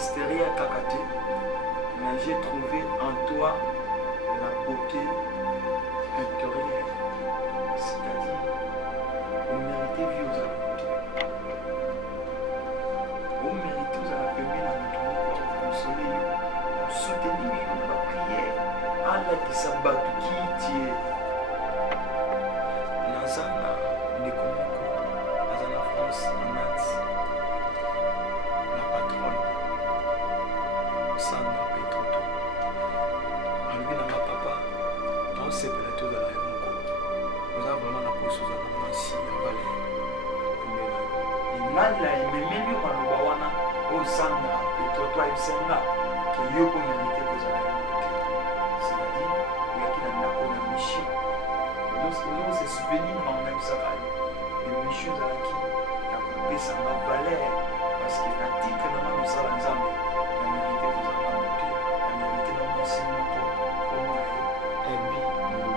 l'extérieur Kakate, mais j'ai trouvé en toi la beauté intérieure. C'est-à-dire, on méritait vivre aux alentours. On méritait aux alentours pour consoler, pour soutenir, pour prier. Allah qui s'abat qui tient. Nazana, Nekomoko, Nazana France, Nat, la patronne, Sandra Petroto. Enlevé dans ma papa, dans ces plateaux de la Yonko. Nous avons vraiment la poste aux alentours si on va les. Nala imemeli malubawana osanga etoto aisenga ke yoko mérité kozala c'est-à-dire yaki na ndako na mission donc se souvenir en même ça les missions zalaki ya kopesa ma valeur parce que na titre na ma mosala nzambe na mérité kozala mote na mérité na mwasi moko kombo na ye Ebi Mbui.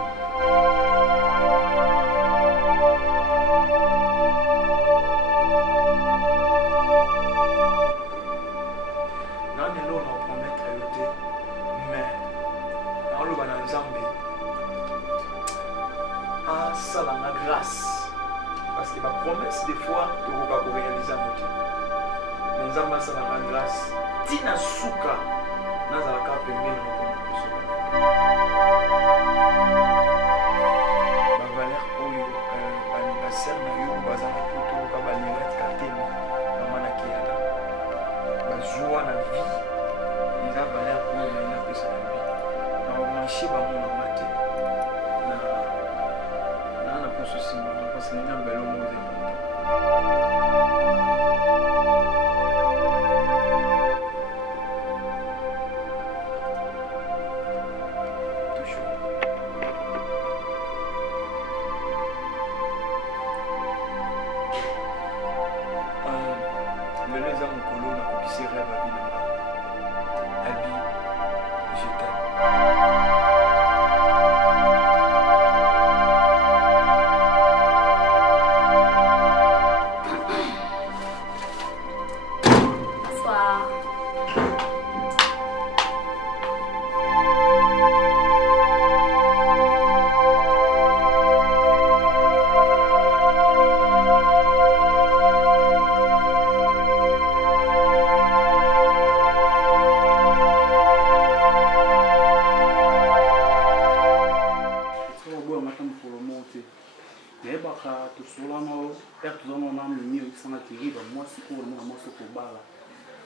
Ça la grâce parce que ma promesse des fois tu ne vas pas réaliser mon Dieu mais ça la grâce tina suka nazala ka pembeni na ko ba valeur oyo anniversaire na yo bazana poto ka ba lirette katema mama na kiala ba joie na vie eza valeur oyo na pesa na vie na marché ba mon mate ceci parce que nous avons besoin de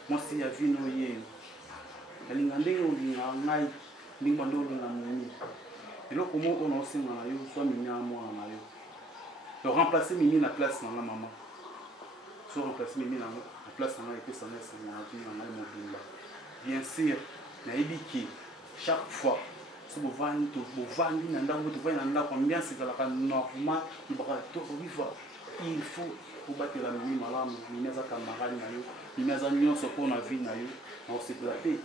moi si ya vino yeye alinga ndenge olinga ngai ndinga ndo olinga mimi eloko moko na osenga na yo soit mimi na mwana na yo to remplacer mimi na place na maman soit remplacer mimi na place na epesa na senga na vie na mobimba bien sûr na ebiki chaque fois so bovandi na ndako to na ndako ambiance ezalaka normal ibaka to vivre il faut battre la mimi malamu mimi za camarade na yo mimi za nyonso pour na vie na yo on se placer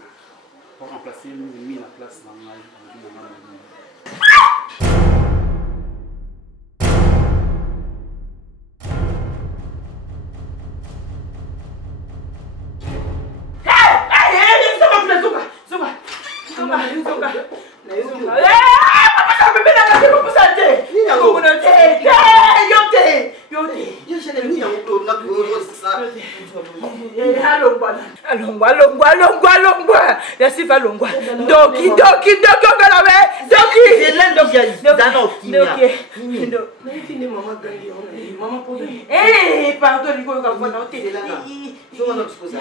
pour remplacer mimi na place na ngai na mimi. Alongwa. Merci Valongwa. Doki. Pardon, Nico, quand on a ôté là. Je vais m'exposer.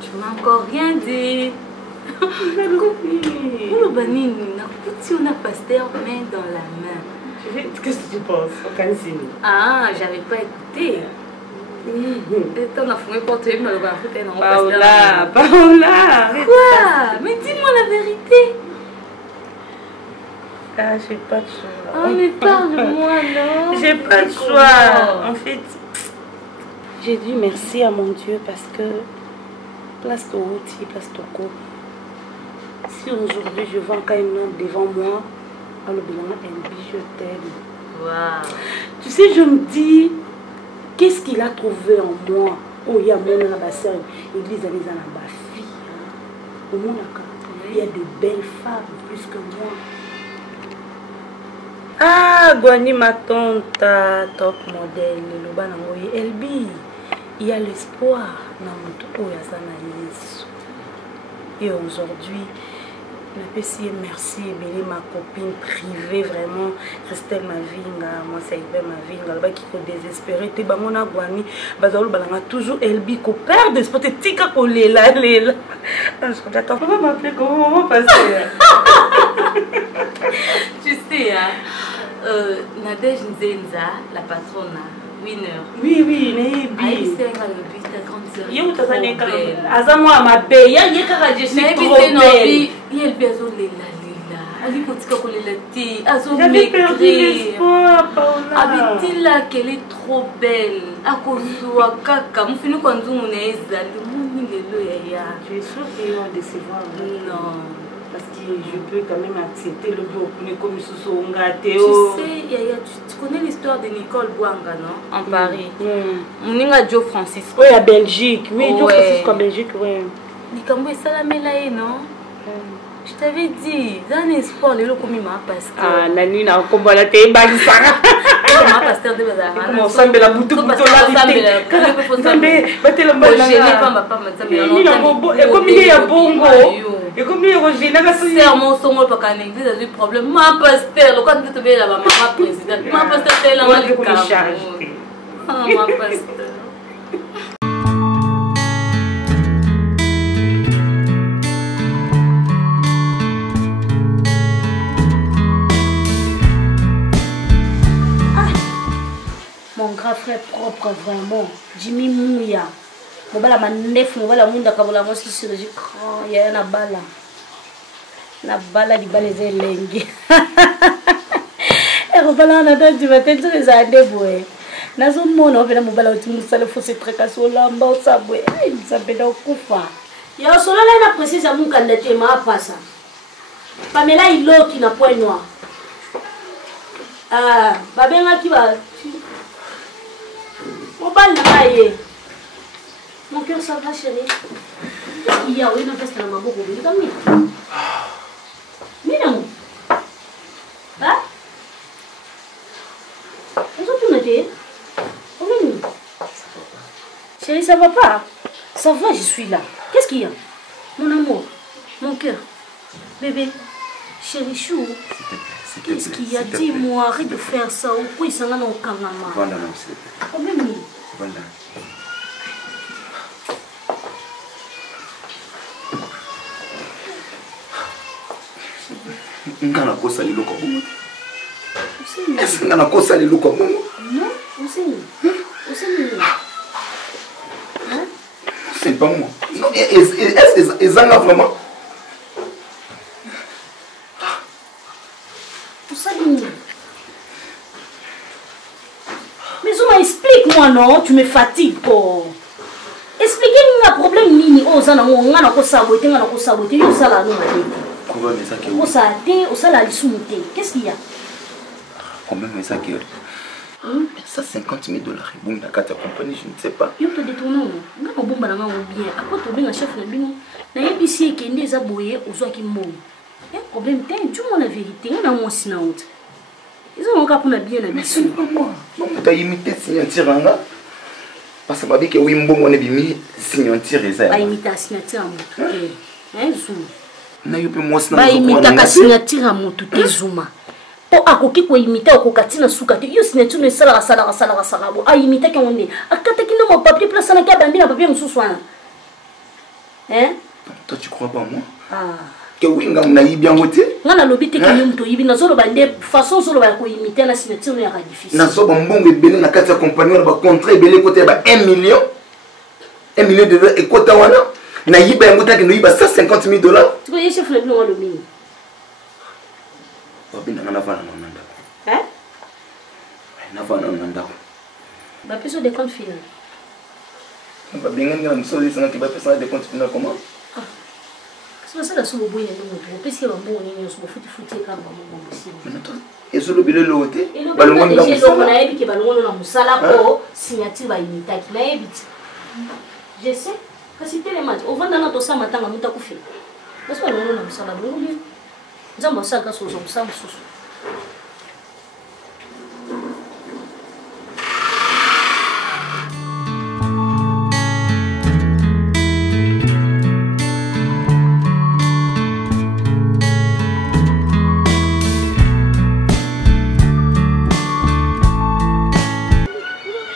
Tu m'as encore rien dit. On a pasteur main dans la main. Qu'est-ce que tu penses? Ah, j'avais pas écouté. T'en as fumé pour te dire, Paola. Quoi? Mais dis-moi la vérité. Ah, j'ai pas de choix. Ah, mais parle-moi, non. J'ai pas de choix. En fait, j'ai dit merci à mon Dieu parce que place ton outil, place ton corps. Si aujourd'hui je vois quand même un homme devant moi, alors je t'aime. Wow. Tu sais, je me dis, qu'est-ce qu'il a trouvé en moi? Oh, il y a mon ambassadeur, Église à ma fille. Au monde, il y a de belles femmes plus que moi. Ah, Gwani, ma tante, top modèle, le banangoye, Elbi. Il y a l'espoir dans mon tour. Et aujourd'hui, je peux dire merci et ma copine privée, vraiment, Christelle Mavinga, moi c'est Mavinga, qui est désespérée, tu es Gwani, toujours Elbi, qui perd d'espoir, tu es tika ko lela. J'attends, comment m'appeler, comment passer? Tu sais, Nadège Nzenza, la patronne, winner. Oui, Nebi. Aïe, c'est un le ta grande sœur. Il y a où t'as dit Azamwa ma paix, il y a je suis trop belle. Il y a le besoin de la Ali kotika kolela te, azo j'avais perdu l'espoir, Paola. Abitila qu'elle est trop belle. Akozua kaka, mufini kwa nzungu na ezali, muni lelo ya. Tu es sûr qu'ils vont décevoir? Non. Parce que je peux quand même accepter le bureau comme sous son gâteau. Tu sais, Yaya, tu connais l'histoire de Nicole Bouanga, non? En Paris. Moninga Joe Francisco. Oui, à Belgique. Oui, Joe Francisco à Belgique, oui. Nikambo et Salamela, non? Je t'avais dit, dans l'espoir, les locaux m'a pasteur. Ah, Nani, n'a pas la tête, bah, ça. Ma pasteur de bazar. Comment ça, mais la boutou, boutou, la tête. Mais, battez le bal. Je n'ai pas ma femme, ça me l'a. Et comme il y a bongo. Et comme il y a Roger, n'a pas c'est à mon son, pas qu'un église a du problème. Ma pasteur, le quand tu te veux la maman présidente. Ma pasteur, c'est la maman de charge. Ma pasteur. Mon grand frère propre, vraiment. Jimmy Mouya. Mon bala manef, mon bala munda kabola moi si sur le grand, il y a una bala. Na bala di baleze lengi. Et on bala na dans du matin tous les années boy. Na zo mona obela mon bala uti musale fosse trekaso lamba osabwe. Ai nzabeda okufa. Ya solo na précise à mon candidat ma passa. Pamela ilo qui na point noir. Ah, babenga ki ba mon cœur, ça va, chérie. Il y a une veste dans ma bouche. Il y a une non. Hein? Est-ce que tu me dis? Chérie, ça va pas? Ça va, je suis là. Qu'est-ce qu'il y a? Mon amour, mon cœur, bébé, chérie chou. Qu'est-ce qu'il y a? Dis-moi, arrête de faire ça. Pourquoi il s'en a dans le camama? Voilà, non, c'est voilà. Ngana kosa liloko bongo. Est-ce ngana kosa liloko bongo? Non, c'est pas moi. Non, est-ce que ça vraiment? Mais Zouma, explique-moi, non? Tu me fatigues, quoi. Expliquez-moi le problème, Nini. Oh, ça n'a pas saboté, ça n'a qu'est-ce qu'il y a? Combien est-ce que 150 000 $. Bon, d'accord, ta compagnie, je ne sais pas. Je te détourne. Je ne sais pas bien. Après, tu es un chef de bino. Na ébissé qui est des aboyés aux oies qui m'ont. Il y a un problème. Tu vois la vérité. On a mon sinon. Ils ont encore pour la bien la mission. C'est pas moi. Non, mais tu as imité Signatiranga. Parce que ma vie que Wimbo, on est bien Signatiranga. Pas imiter Signatiranga. Hein, Zoom. Na yupi mwasi na ba imita ka signature mutu te Zuma po akoki ko imita ko katina suka te yo signature ne sala bo a imita ke onde akata ki no mo papier place na ka bambi na papier mususu wana hein? Toi tu crois pas moi? Ah que winga na yibi ngote ngana lobi te ke mtu yibi na zolo bande façon zolo ba ko imita na signature ya difficile na zo ba mbongo ebele na kati ya compagnie ba contrat ebele côté ba 1 million $1 et kota wana na yiba ngote ke no yiba 150 000 $. Tu vois chef le bino le mini Papi n'a pas de nanda. Hein? N'a pas de nanda. Bah, puis sur des comptes finaux. On va bien gagner la musique, ça qui va faire ça des comptes finaux comment? C'est ça la somme au bout, il y a un peu. Parce qu'il y a un bon, il y a un foutu quand même aussi. Et sur le billet de l'hôtel, et le billet de l'hôtel, on a dit que ballon dans Moussala pour signature à Unita qui m'a évité. Je sais que c'était les matchs. Au vent dans notre sang, matin, on a tout fait. Parce que ballon dans Moussala, bon lieu. Nous avons ça grâce aux hommes, ça,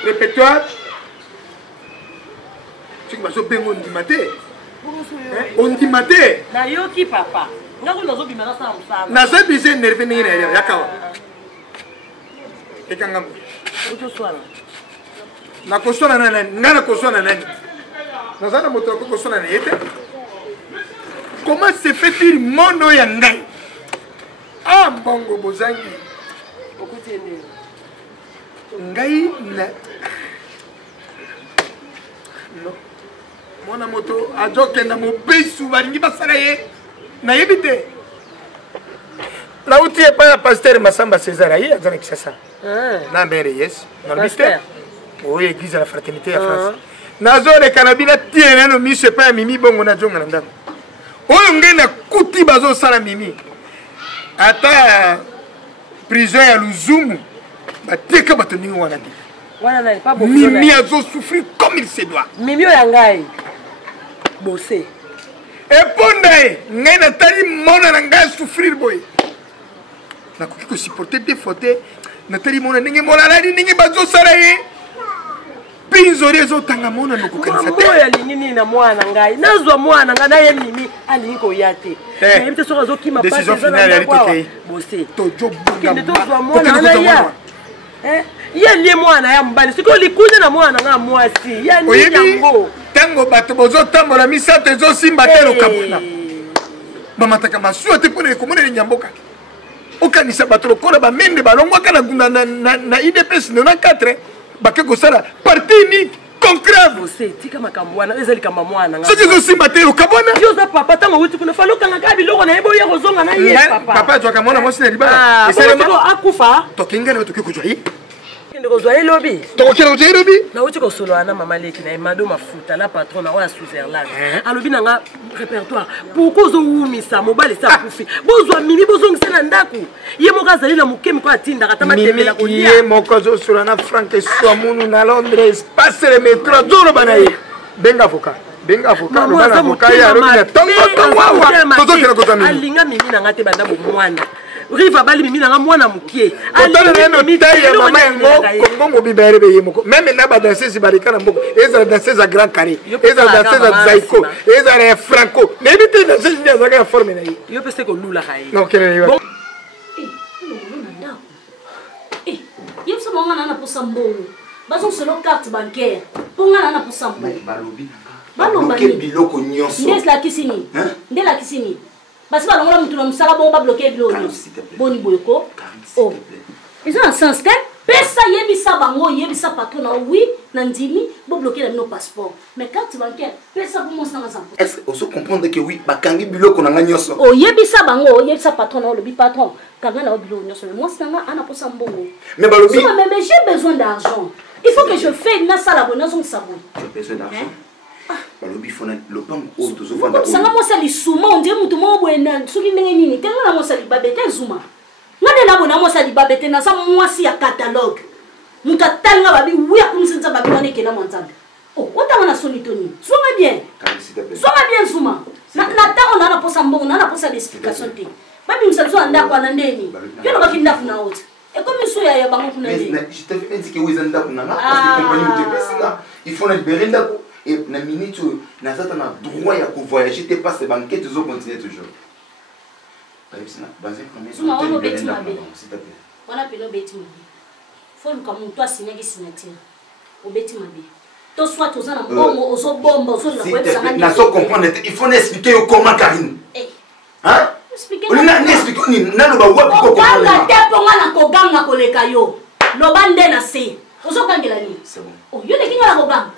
Répète-toi. Tu vas se baigner on dit maté. Na yoki papa. Ngaku nazo bimana sa mfana. Na zo bise nerve ni na yakawa. Ekanga. Uto swala. Na kosona na nani? Ngana kosona nani? Na zana moto ko kosona na yete. Comment se fait-il mono ya ngai? Ah bongo bozangi. Okutende. Ngai na non. Mona moto ajoke na mobesu balingi basala ye na yebite la uti pa ya pasteur Masamba César ayi azana kisasa na mbere yes na biste oui église de la fraternité ya France nazo le kanabina tiene no mi se pa mimi bongo na jonga na ndako oyo ngena kuti bazo sala mimi ata prison ya Luzumu bateka batoningo wana ndi wana na pas beaucoup mimi azo souffrir comme il se doit mimi oyangai bossé epondae ngai natali mona na ngai souffrir boy nakoki kosupporter te fote natali mona ndenge molalali ndenge bazosala ye pinzori ezotanga mona nokokanisa te oyo alingi nini na mwana ngai nazwa mwana ngai naye mimi alingi koya te nayebi te soki azokima décision finale yali tokei bossé tojobunga tozwa mwana naya ye lie mwana ya mobali soki olikunde na mwana nga mwasi ya nini yango tango bato bozotambola misato ezosimba te lokabwana bamataka masuwa te mpona ekomonela nyamboka okanisa bato lokola bamende balongwaka na idps 94 bake kosala parti unique conclave tika makambo wana eza likambo mwana nga soki ezosimba te lokabwana yo oza papa ntango wuti kuna falokangaka biloko na ye boya kozonga na ye papa azwaka mwana mwasi na libala esalema akufa tokenga na toki kozwa ye kozwa ye lobi tokokela kozwa ye lobi nauti kosolola na mama leki na emado mafuta na patron na oyo ya switzerland alobi nanga répertoire pourkui ozowumisa mobali esi akufi bozwa mimi bozongisa na ndako ye moko azali na mokemi ko atindaka ta matembela kolia ye moko azosola na frank swamunu na londres passe le métro azoloba na ye benga avocat loba na avocat ye alobi na tongotongo awa tozokela kozwa mimi alinga mimi nanga te banda bomwana riva bali mimi nanga mwana mukie otala neno taille ya mama yango kongo mobiba yerebe ye moko même na badanseuse baleka na mboko ezala danseuse ya grand carré ezala danseuse ya zaiko ezala ya franco nayebi te danseuse nde azalaka ya forme na ye yo mpe se kolulaka ye nokele ye ye biso bango nana posa mbongo bazosolo carte bancaire mpo nga nana posa mbongo baloba biloko nyonso nde elakisi nini nde elakisi nini basi balongola mutu na mosala bongo babloke biloko nyonso boni boyeko eza na sens te pesa yebisa bango yebisa patron na wi na ndimi bobloke na bino passeport mais carte bancaire pesa bomosanga za mpo est-ce que oso comprendre que oui bakangi biloko na nga nyonso oyebisa bango oyebisa patron na olobi patron kanga na biloko nyonso mais mwasi nanga ana posa mbongo mais balobi mais j'ai besoin d'argent il faut que je fais na sala bo nazongisa bo j'ai besoin d'argent balobi fona lopango oyo tozofanda oyo sanga mosali suma ondie mutu moko boye soki ndenge nini te nga na mosali babe te zuma nga nde nabona mosali babe te naza mwasi ya catalogue mutu atali nga babi wi akumisi nzambe abi wana ekenda mwa nzambe otanga na soni to nini zwanga bien zuma na ntango naa na posa mbongo naa na posa d'explication te babimisa biso na ndako wana ndeni yo nabaki ndako na oti ekomi so ya bango kuna je t'avais même dit que oui ndako na nga parce que compagnie motepesinga il faut na libérer ndako et na minute nazata na droit ya kovoyager te passe banquette ozocontinue toujours wana pene obeti mabe fo luka moto asinyaki signature obeti mabe to soit toza na mbongo ozobomba ozolina koyebisanga nazo comprendre il faut n'expliquer yo comment Karine n'explique ni naloba wapi ko kokanga te ponga na koganga koleka yo loba nde na se ozokangela nini c'est bon yo ndeki ngala koganga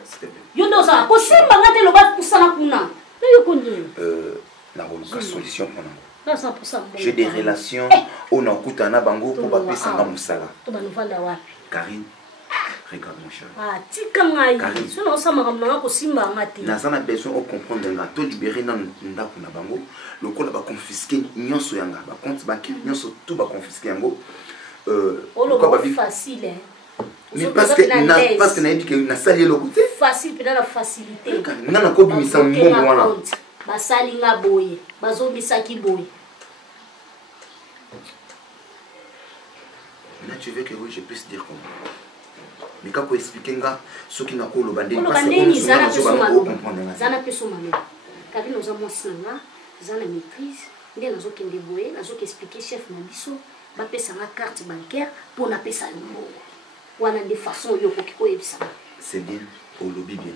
yo ndo osala kosimba nga te loba kusala kuna yo kondini nakoluka solution mpona na 100% j'ai des relations on okuta na bango pour bapesanga mosala to banovanda wapi Karine regarde mon cher tika ngai sono osama kamna nga kosimba nga te naza na besoin ocomprendre nga to libérer na ndako na bango lokola baconfisque nyonso yanga bacompte bancaire nyonso tout baconfisque yango facile mais parce que nayebi ke nasali eloko te facile mpena na facilité nga nakobimisa mbongo wana basali nga boye bazomisaki boye là tu veux que oui je puisse dire comment mais quand vous expliquez nga ce qui n'a pas le bandé parce que zana peso mano kabi nous avons sanga zana maîtrise ndé nazo kende boye nazo expliquer chef na biso ba pesa nga carte bancaire pour na pesa ngo wana de façon yo ko yebisa c'est bien au lobby bien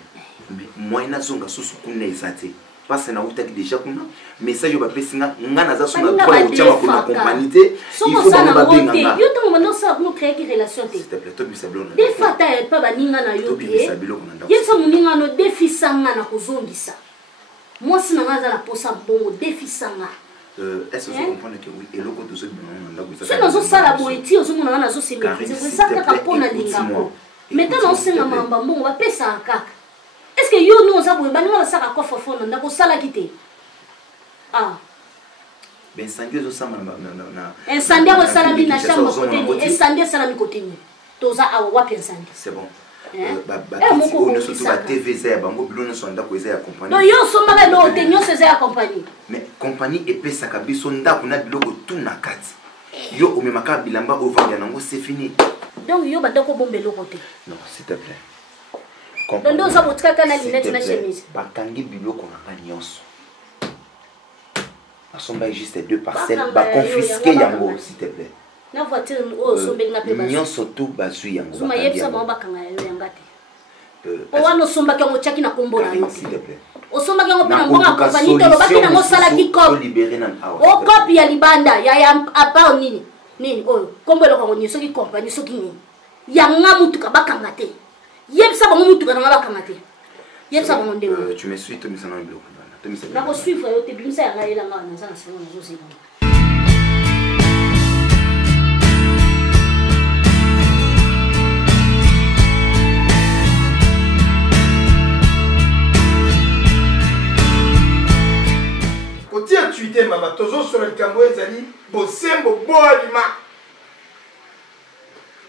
mais moi nazonga susu kuna ezate parce que na utaki déjà kuna mais ça yo ba pesa nga naza sona droit au tchama pour compagnie il faut ba benga nga yo to maintenant ça nous créer une relation te s'il te plaît to bisablo na des fois ta pas baninga na yo te yesa muninga no defisanga na kozongisa moi si nanga za na posa bongo defisanga est-ce que vous comprenez que oui et le côté de ce c'est dans ça la boétie aux hommes na zo se maîtriser c'est ça ka pona lingambo maintenant on sait na mamba bongo ba pesa kaka est-ce que yo nous za boye baninga sa ka kofa fona ndako sala kité ben sangue zo sama na incendie au salami na chambre côté ni incendie salami côté ni toza awa wapi incendie c'est bon on surtout la TV c'est bango bilona sonda ko eza ya compagnie no yo so mala do tenyo se ya compagnie mais compagnie epesa kabiso ndako na biloko tout na kati yo omemaka bilamba ovanga nango c'est fini donc yo bandako bombe lo côté non s'il te plaît donc ça botka kana linette na chemise bakangi biloko na nyonso asomba juste 2 parcelles ba confisquer yango s'il te plaît na voiture o sombe na pe ba nyonso tout bazui yango suma yebisa ba bakanga yo yangate o wano somba ke ngo chaki na kombo na yo s'il te plaît o somba ke ngo pina mbonga compagnie to lobaki na ngo sala ki cop libérer nan o copie ya libanda ya apa nini o kombo lo ko nyi soki compagnie soki nini yanga mutu ka bakanga te yebisa ba mutu ka na bakanga te yebisa ba ndewo tu me suis to misana biloko na ko suivre yo te bimisa ya ngai la nga na sana sana zo se kotia tuite mama tozo sur le cambo ezali bosembo boalima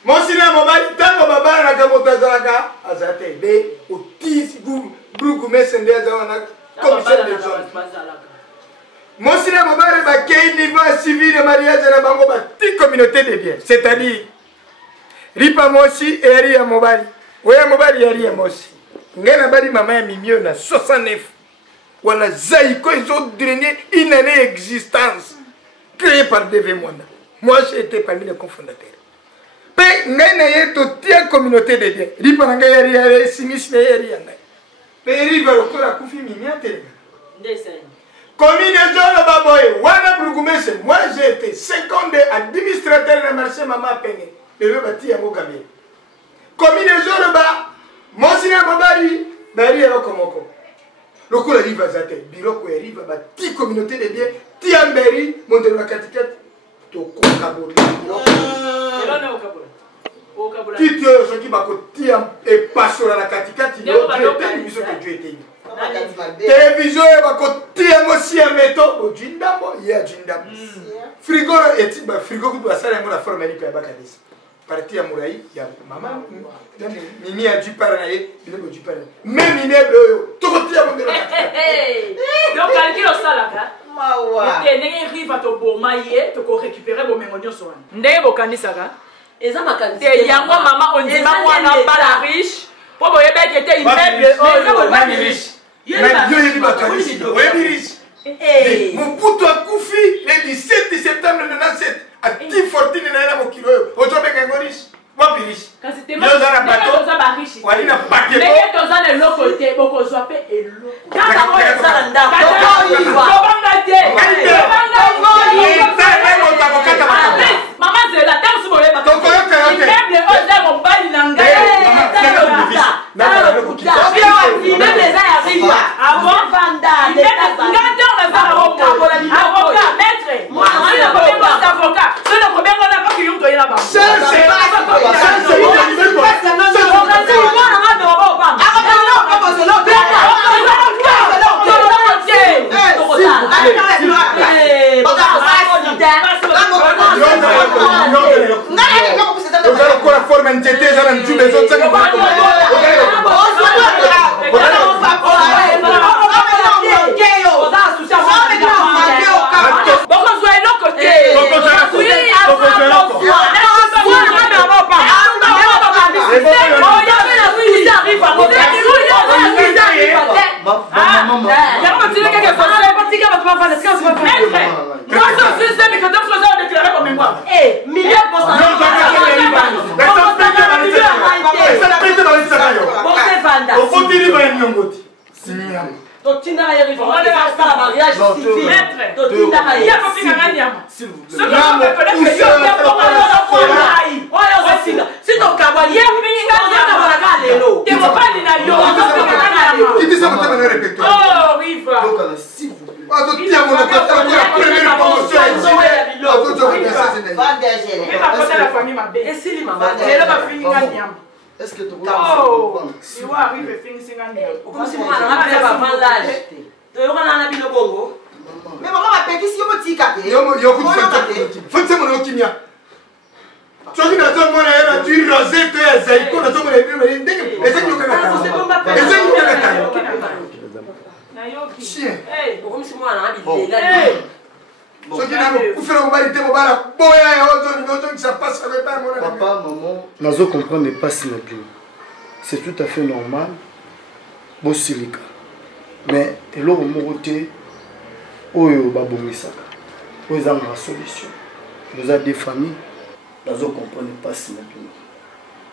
mosina mobali tango babala na kambo tazalaka azate be otisi brugu mesende azana commissaire de zone mosina mobali bakei niveau civil de mariage na bango bati communauté de biens c'est-à-dire ripa mosi eri ya mobali oya mobali eri ya mosi ngena bali mama ya mimio na 69 voilà Zaïko ils ont drainé une année d'existence créée par DV Mwanda. Moi j'ai été parmi les cofondateurs. Mais ngaine to tia communauté de biens. Ripa nga yari yari simis ne yari yanga. Mais riva lokola kufi mimia tele. Ndesani. Combinaison la baboy wana burgumese. Moi j'ai été second administrateur de marché mama pene. Le bati ya mogamé. Combinaison le ba mosina babari bari ya komoko. Loko la riva zate, biloko ya riva ba ti communauté de biens, ti amberi, monte la katikat, to kokabori. Elona okabora. Okabora. Ti tio so ki ba ko ti am e pasora la katikat, yo te biso que Dieu était. Télévision ba ko ti am aussi a meto, o jindambo, ya jindambo. Frigo et ba frigo ku ba sala mo la forme ni pa ba kadisa. Parti ya murai ya mama mimi a du paranaye biloko du paranaye même immeuble oyo tokotia bonde la donc calcul osalaka mawa te ndenge riva to boma ye to ko récupérer bomengo nyonso wana ndenge bokanisaka eza makanisi te yango mama ondima mwana bala riche po boyeba ke te immeuble oyo mami riche même yo yebi bato riche oyebi riche Mobutu akufi le 17 septembre 97 a ti fortune na ela mokilo oyo ozobenga yango riche wapi riche kasi te yoza na bato wali na paquet ndenge toza na eloko te bokozwa mpe eloko kaka oyo eza na ndako tobanga te la forme nzete eza na nzube ezotanga Est-ce que tu oh, si vous arrivez, finissez la nuit. Comme si moi, on a fait avant l'âge. Tu vois, on a mis le bongo. Mais maman m'a pété si on me dit qu'à te. Yo, faites mon okimia. Tu as dit que tu as rasé, tu as zaïko, tu as dit chien. Comme si moi, on a mis le papa, maman, nazo comprendre pas si bien. C'est tout à fait normal. Bon silika. Mais elo moroté oyo babomisaka. Oyo za ma solution. Nous avons des familles. Nazo comprendre pas si bien.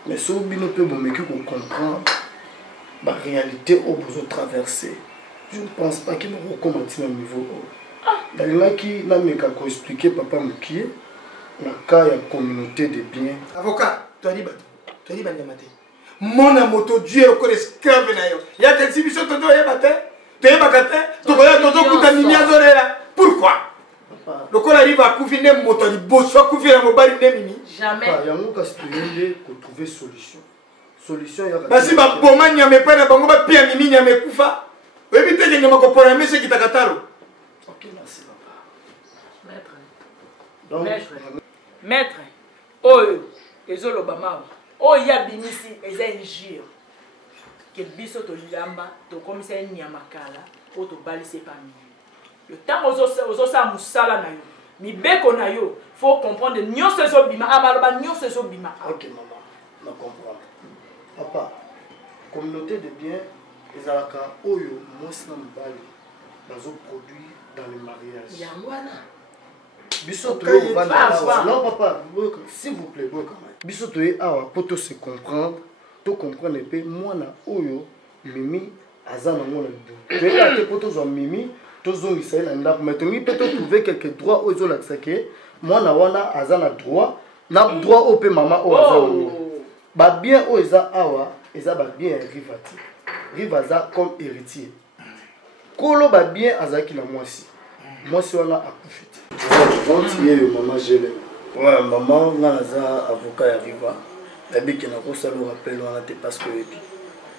Mais si bino peut bomeki qu'on comprend la réalité au besoin traverser. Je ne pense pas qu'il nous recommande à niveau. Dans qui n'a pas expliquer papa Moukié, dans le cas de la communauté de biens. Avocat, tu as dit mon amoto Dieu est encore esclave. Il y a des émissions de toi, tu es bagaté, tu pourquoi? Le corps arrive à couvrir une moto, il bosse, soit couvrir un mobile, jamais. Il y a un cas pour trouver solution. Solution, il y a. Bah si ma pomme n'y a pas de bango, bah bien mimi n'y a pas koufa. Évitez que ne m'accompagne pas, mais c'est qui t'a catalo. Ok, merci papa. Maître, oh, les Obama, oh, il y a Binisi, et c'est un gire. Que biso to lamba, to commissaire Nyamakala, ou to balise parmi. Le temps aux osa musala na yo, mi beko na yo, faut comprendre nyo seso bima, amaloba nyo seso bima. Ok maman, je comprends. Papa, communauté de biens, les alaka, oyo, monsna mbali, bazo produit dans le mariage. Yangwana. Non papa, s'il vous plaît, biso toye awa poto se comprendre, to comprendre pe moi na oyo mimi azana ngona du. Tu es poto zo mimi, to zo misela ndako, mais tu peux trouver quelques droits aux zo la tsake, moi na wana azana droit, na droit au pe maman o azana. Ba bien o eza awa, eza ba bien rivati. Rivaza comme héritier. Kolo ba bien azaki na mwasi. Mwasi wana akufiti. Maman Gélé. Ouais, maman, on a un avocat arrivé. La bique qui n'a pas ça le rappel, on a été parce que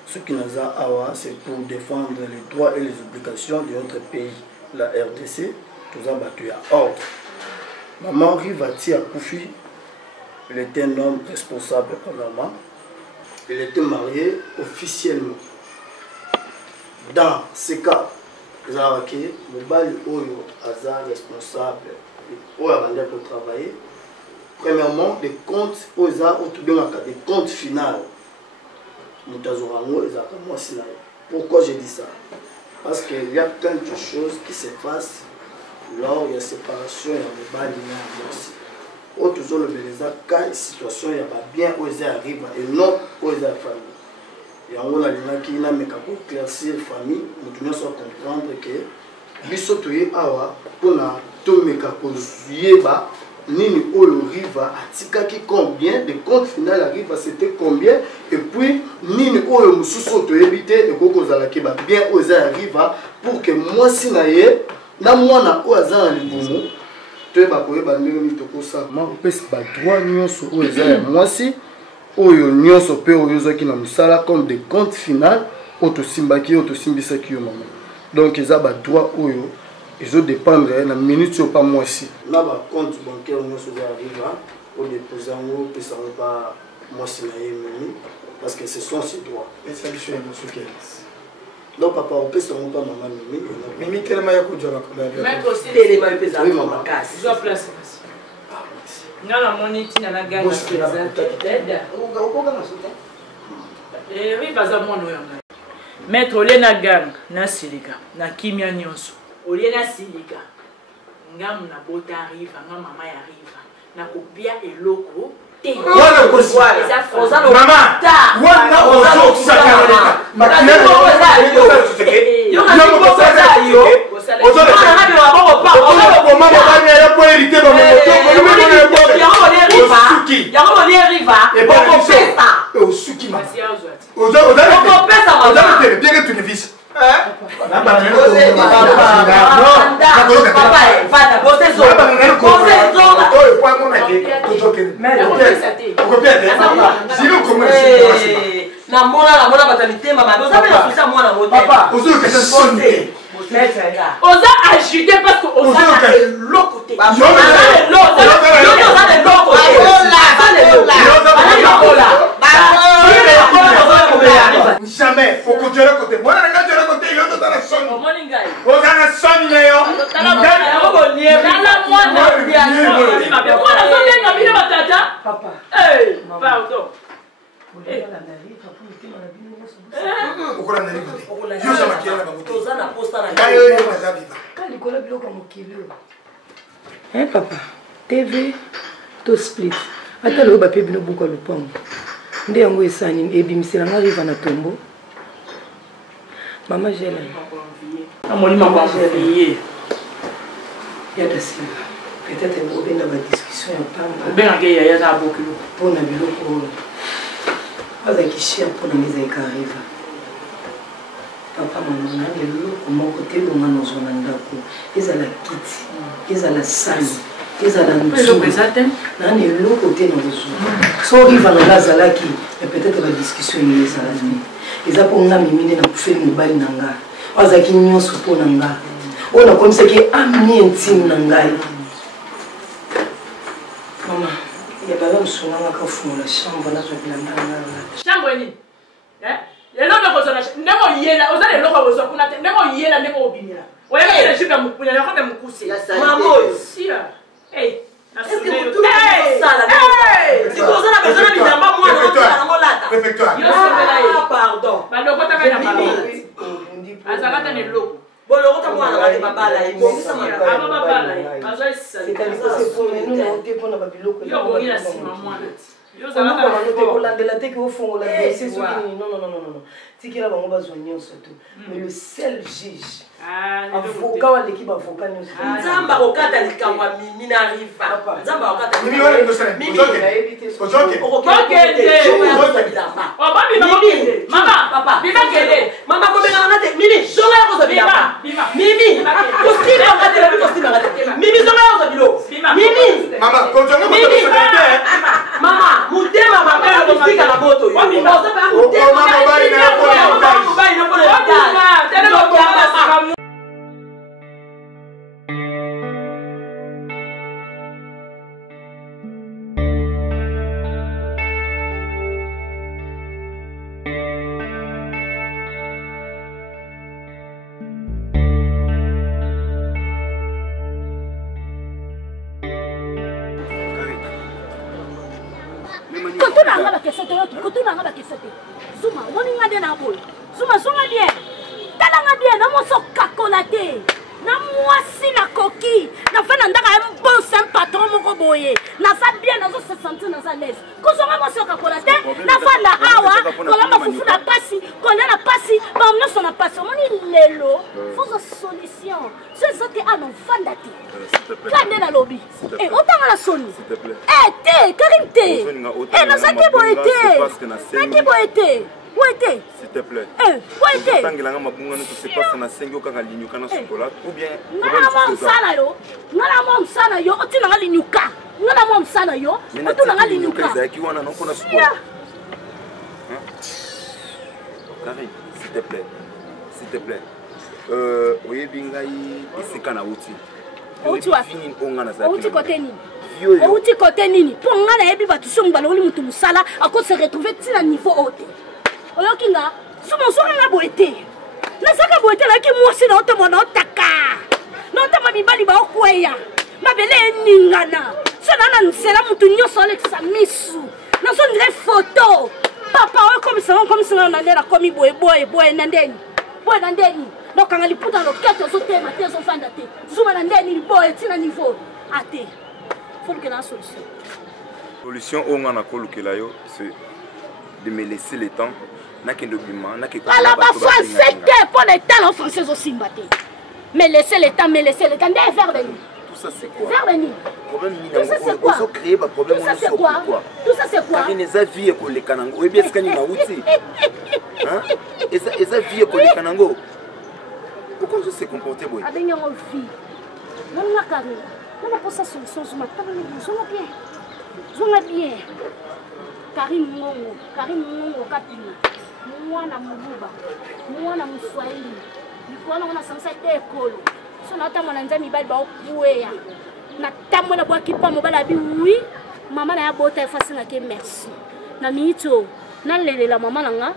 ce qui nous a, c'est pour défendre les droits et les obligations de notre pays, la RDC. Tout ça battu à ordre. Maman Rivati à Koufi, il était un homme responsable premièrement. Il était marié officiellement. Dans ces cas, Zaraki, le bal oyo Aza responsable, oyo abandé pour travailler. Premièrement, des comptes oza des comptes finaux. Mutazorango ezaka moi sina. Pourquoi je dis ça? Parce qu'il y a plein de choses qui se passent lors il y a séparation et le bal na aussi. Autre chose le beleza quand situation il y a bien oza arrive et non oza famille. Et on a les qui n'a pas éclaircir la famille, nous devons comprendre que biso toye awa pona to meka kozuyeba nini oyo riva atika ki combien de compte final arrive c'était combien et puis nini oyo mususu toyebite et kokozala ke ba bien oza arriva pour que moi sinaye na mwana o azana libumu toyeba koyeba ndenge tokosa ma pesi ba droit nyonso oza ya mwasi oyo nyonso pe oyo zaki na musala comme des comptes final otosimbaki otosimbisaki yo maman donc eza ba droit oyo ezo dépendre na minute pas moi si na ba compte bancaire nyonso za arriva o déposer ngo pesa ba moi c'est Mimi, parce que ce sont ses droits. Mais ça lui fait un soutien. Donc papa, on peut se rendre pas maman Mimi. Mimi tellement ya kujua mais aussi les éléments pesants. Oui maman. Je dois placer. Non, la monite n'a pas gagné. Oui, pas à moi. Maître Olena Gang, na silika, na kimia nyonso. Olena silika. Ngam na bota arrive, ngam mama arrive. Na kopia eloko. Wana koswala. Mama. Wana ozo kusakaleka. Makina ozo tuteke. Yo mo kosala yo. Ozo le. Mama bani ya po hérité ba moto. Osuki ma. Ozo bien que tu ne vis. Oza agité parce que Oza a l'autre côté. Jamais, faut que tu le côté. Moi, je regarde le côté, il y a dans la sonne. Oza na sonne, il y a. Papa. Pardon. Papa, TV, to split. Ata lo ba pe bino buka lupango. Nde yango esani ebimisela ngariva na tombo. Mama Gela. Amoni mama Gela. Yada sima. Peut-être ngo bena ba discussion ya pamba. Ben ngaya ya za bokilo. Pona biloko. Aza kishia pona miza ikariva. Papa mama na leloko moko te longa nozona ndako. Ezala kiti. Ezala sali. Ezala nzungu. Nani eloko te na nzungu. So riva na lazalaki, mais peut-être la discussion ni ezalaki. Eza po nga mimine na kufeli mobali na nga. Azaki nyonso po na nga. Ona komisaki ami intime na ngai. Mama, ya bala msonga nga kafunga chambre na zobilamba nga. Chambre ni? Lelo ndeko zona ndeko yela, ozale loko bozo kuna te ndeko yela ndeko obimila. Oya ile shiba mukunya na kwa mukuse. Mamo, sia. Hey, pardon. Mais le seul juge, avocat ou l'équipe avocat, Zamba okata likamwa mimi na riva. Zamba okata mimi wale ndo sana. Ojoke. Mama, papa. Biba kende. Mama komena ngate. Mimi zonga yako za bilamba. Mimi. Costume ngate la costume ngate. Mimi zonga yako za bilo. Mimi. Mama, kojonga mtoto sana. Mama, mutema mama ndo mfika na moto. Mimi ndo sasa mutema. Mama bali na hapo na mama bali na hapo na. Tena ndo mama. Zuma, on y a des nabots. Zuma, Zuma bien. Talanga bien, non, mon soc cacolaté. Na moi si la coquille. Na fait un bon saint patron, mon roboyer. Na ça bien, na se sentir dans sa l'aise. Qu'on soit mon soc cacolaté. Na fait la awa. Qu'on a ma foufou la passi. Qu'on a la passi. Bah, on a son passi. On est l'élo. Faut une solution. C'est ça qui a nos fandati. Quand est la lobby. Eh, autant à la sonne. S'il te plaît. Eh, t'es, Karim t'es. Eh, na ça qui boit été. Na qui boit été. S'il te plaît. Où Tant que la maman ne se passe dans 5 ans quand elle ligne quand chocolat ou bien ngala sana yo ngala mom sana yo otina ngali nyuka ngala mom sana yo otina ngali nyuka qui wana non kona sport. Karim, s'il te plaît. S'il te plaît. Oye bingai isikana uti. Uti wapi? Fini ongana za. Uti kote ni. vieux. Oh, tu côté nini? Pour moi, la ebi batu sur m'baloli mutu musala, à cause se retrouver ti na niveau haute. Oyo kinga, sur mon soir na boité. Na saka boité là qui moi c'est dans ton mon taka. Non ta mabibali ba okweya. Mabele ningana. Ça na c'est la mutu nyoso Alexa misu. Na son dire photo. Papa comme ça on a l'air comme boy nandeni. Boy nandeni. Donc quand on put dans le quête au thème à tes enfants daté. Zouma nandeni boy ti na niveau até. Faut que la solution. Solution on a c'est de me laisser le temps. Alors, c'était pour les talents français aussi. Mais laissez le temps, vers venir. Tout ça c'est quoi? Vers venir. Tout ça c'est quoi? Tout ça c'est quoi? Tout ça c'est quoi? Eza vie ko le kanango. Oyebi eskani na uti. Hein? Eza vie ko le kanango. Pourquoi je sais comporter boy? Avec une vie. Non la carré. On a pas sa solution sur ma table, bien. Bien. Karim Mongo Kapini. Mwana Muluba. Mwana Muswahili. Nikuona una sansa ekolo. So na ta mwana nzami bali ba okuya. Na tamwe na bwa kipa mobala bi oui. Mama na ya bota efasi na ke merci. Na mito na lelela mama nanga.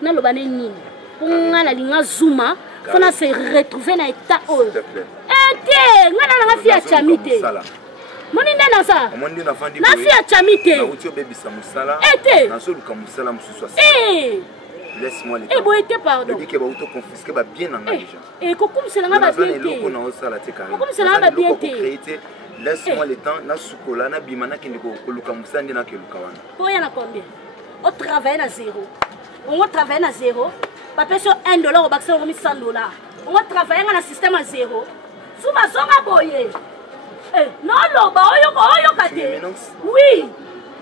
Na lobane nini. Ponga na linga zuma. Fona se retrouver na état o. Ete, ngana na fia chamite. Moni ndena sa. Na fia chamite. Na uti obebisa musala. Ete. Na soluka musala mususu asa. Laisse-moi les temps. Eh boité pardon. Je dis que ba auto confisquer ba bien en déjà. Eh kokum c'est nga ba bien. Eloko na osala te carré. Kokum c'est nga ba bien. Laisse-moi le temps na sukola na bimana kende ko luka musande na ke luka wana. Pour y en a combien? On travaille à zéro. On va travailler à zéro. Papa sur $1 au baxer on met $100. On va travailler dans le système à zéro. Sous ma zonga boye. Eh non loba oyo kate. Oui.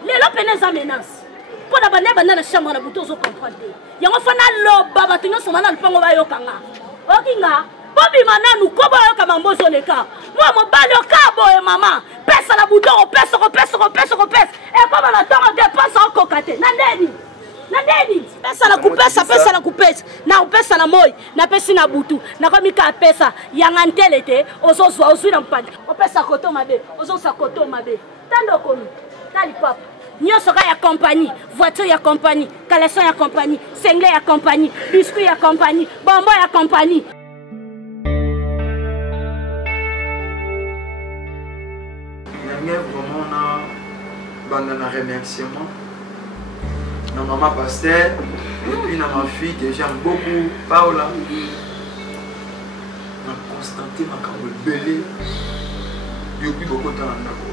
Les lopes les menace. Pour la bande na chambre na buto zo comprendre. Yango fana loba batinga soma na lupango ba yokanga. Okinga Bobi mananu koba yoka mambozo leka. Moi mon balo kabo e mama. Pesa la buto pesa. Et comme la temps dépense en kokate. Nandeni. Pesa la kupesa. Na upesa na moi, na pesi na butu. Na komika pesa yanga ntelete, ozozwa ozwi na mpande. Opesa koto mabe, ozosa koto mabe. Tando komi. Tali papa. Nyoso ya compagnie, voiture ya compagnie, caleçon ya compagnie, sengle ya compagnie, biscuit ya compagnie, bonbon ya compagnie. Vraiment na remerciement. Na maman pasteur et puis na ma fille que j'aime beaucoup, Paola. Na Constantin makambo belé depuis beaucoup de temps ndako.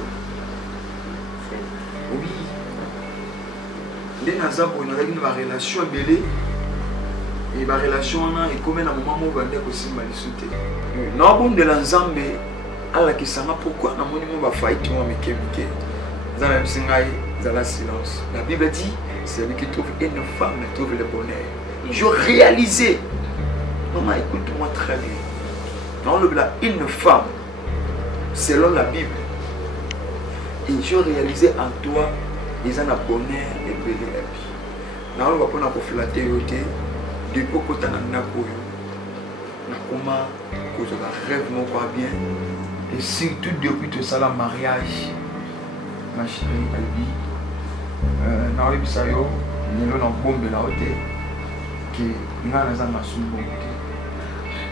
Oui. Les nazabo na une relation belé et ma relation na et comme na maman mo bande ko simba lisute. Na bon de l'ensemble ala kisanga pourquoi na moni mo ba fight mo mekemike. Za même singai za la silence. La Bible dit celui qui trouve une femme trouve le bonheur. Je réalisais. Maman, écoute-moi très bien. Dans le blanc, une femme, selon la Bible, et je réalisais en toi, ils ont un bonheur et belé la vie. Dans le blanc, on a flatté depuis que tu as un apoyo. Comment que tu rêve mon pas bien. Et surtout depuis tout ça, le mariage, ma chérie Albi. Na webisa yo nilo na bombe la hote que nga na zanga sumbo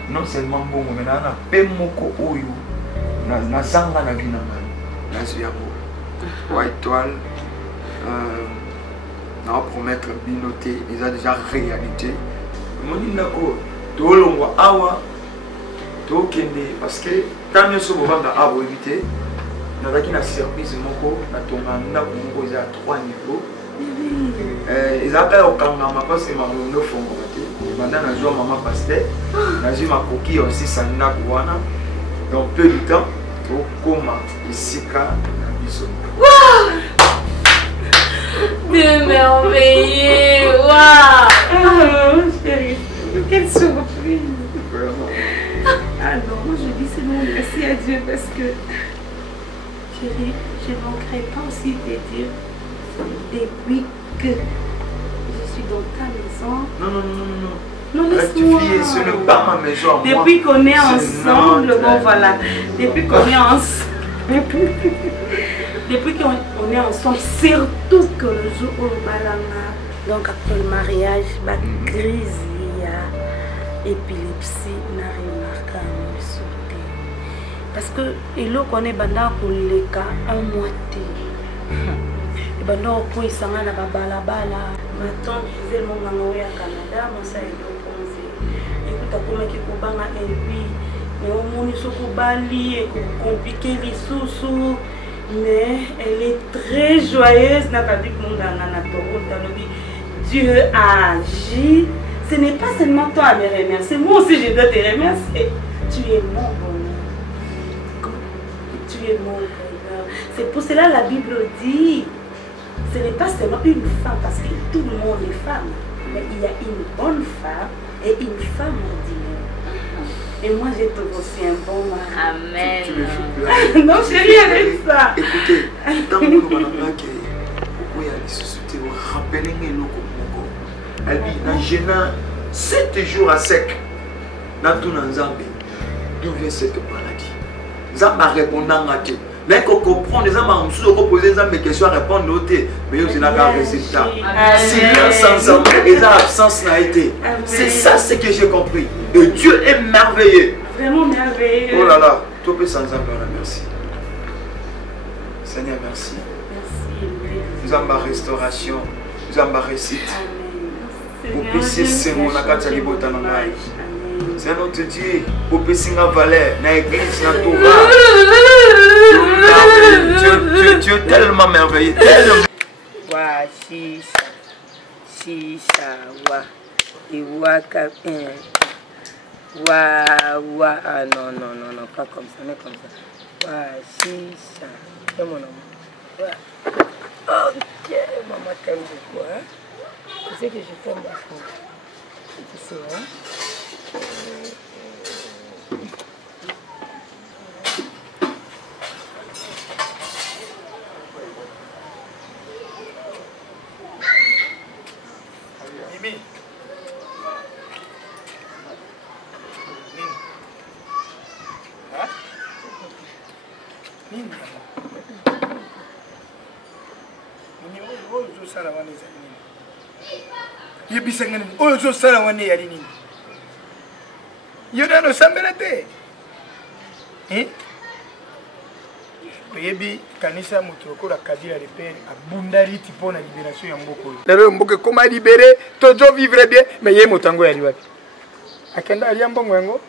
non seulement bongo mais na pe moko oyo na zanga na vina mali na ziabo wa étoile na promettre binoté ils a déjà réalité moni nako tolongwa awa to kende parce que tant que so bobanga abo éviter na vaki na service moko na tonga ndako moko za 3 niveaux ils appellent au kangama parce que maman ne font pas maintenant na jour maman pasteur na jour ma coquille aussi ça na kuana donc peu de temps au coma isika na biso Dieu merveilleux. Waouh chérie, quelle surprise. Ah non, moi je dis seulement merci à Dieu parce que chérie, je ne manquerai pas aussi de dire depuis que je suis dans ta maison. Non, laisse-moi. Ce n'est pas ma maison. Depuis qu'on est ensemble, bon voilà. Depuis qu'on est ensemble. Depuis qu'on est ensemble, surtout que le jour où on va là, donc après le mariage, la crise, il y a épilepsie, on a remarqué à me sauter. Parce que il qu'on est bandant pour les cas un moitié. Bandant pour ils s'en allent à balabala. Maintenant, je faisais mon gango au Canada, mon ça est proposé. Écoute, à comment qui coupent un puis mais au moins ils sont compliqués les sous. Mais elle est très joyeuse. N'a pas dit que mon Dieu a agi. Ce n'est pas seulement toi à me remercier. Moi aussi, je dois te remercier. Tu es mon bonheur. Tu es mon bonheur. C'est pour cela que la Bible dit, ce n'est pas seulement une femme, parce que tout le monde est femme. Mais il y a une bonne femme et une femme ordinaire. Et moi, j'ai trouvé aussi un bon mari. Amen. Tu me fous. Non, je n'ai rien avec ça. Écoutez, tant que nous avons dit que la société va rappeler le Congo. Elle dit, dans gênant 7 jours à sec, dans tout le Zambie, d'où vient cette maladie? Zamba répondant à tout. Mais qu'on comprend, les hommes ont posé des questions à répondre aux thés, mais ils n'ont pas de résultat. Silence ensemble, et l'absence n'a été. C'est ça ce que j'ai compris. Et Dieu est merveilleux. Vraiment merveilleux. Oh là là, toi peux sans exemple, merci. Seigneur, merci. Merci. Nous avons ma restauration, nous avons ma récite. Pour pécher, c'est mon akata libota nangai. C'est notre Dieu, pour pécher la valeur, dans l'église, dans tout Dieu est tellement merveilleux, tellement. Wa shisha wa iwaka wa ah non pas comme ça, mais comme ça. Wa shisha, c'est mon nom. Ok, maman t'aime beaucoup, hein? Tu sais que je t'aime beaucoup. Tu sais, hein? Yebisangani ozo sala wane yali nini yoda no sambela te oyebi kanisa moto lokola Kabila repere abundali ti mpona libération ya mboka oyo lelo mboka ekoma libéré tozo vivre bien mais ye moto yango yali wapi akenda alia mbongo yango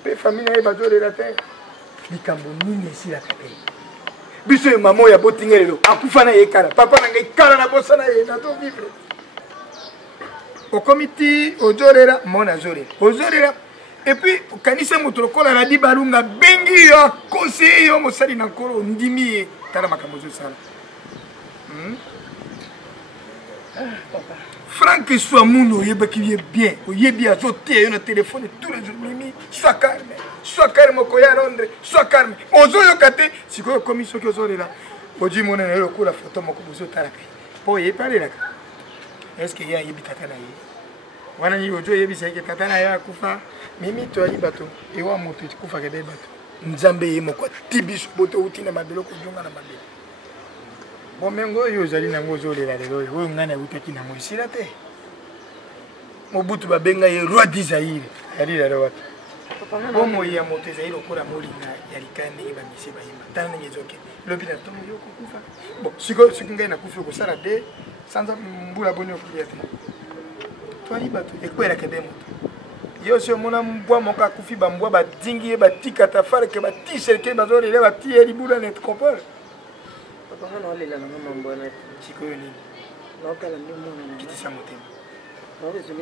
mpe famille naye bazolela te likambo nini esilaka te biso ye mama oyo abotinga lelo akufa na ye kala papa na ngai kala na bosa na ye nazo vivre au comité ozorera mona ozorera et puis kanisa moto lokola na di balunga bengi yo conseiller yo mosali na nkolo ndimi tala makambo zo sala Franck soit muno yebaki bien oyebi azote yo na téléphone tous les jours mimi sois calme ko ya Londres sois calme ozoyo kate siko commission ki ozorera oji mona na lokola photo moko bozo tala pe po ye parela. Est-ce qu'il y a yebi tata na ye wana ni ojo yebi seke tata na ye akufa mimi to ali bato e wa moto kufa ke be bato nzambe ye moko tibiso boto utina mabelo ko jonga na mabelo bomengo yo zali na ngozo lela lelo yo ngana utaki na moisira te mobutu babenga ye roi d'Isaïe yali la watu bomo ya moto Isaïe lokola molinga yali kane ba misi ba yimba tana ngezoke lobi na tomo yo kufa bon siko ngai na kufa ko sala de sanza mbula boni okulia te twali bato ekwela kebe moto yo sio mona mbwa moka kufi ba mbwa ba dingi ba tikata fare ke ba tiserke ba zori le ba tie libula net compare papa ngana olela na mambo na siko ni no kala ndi mona kitisa motema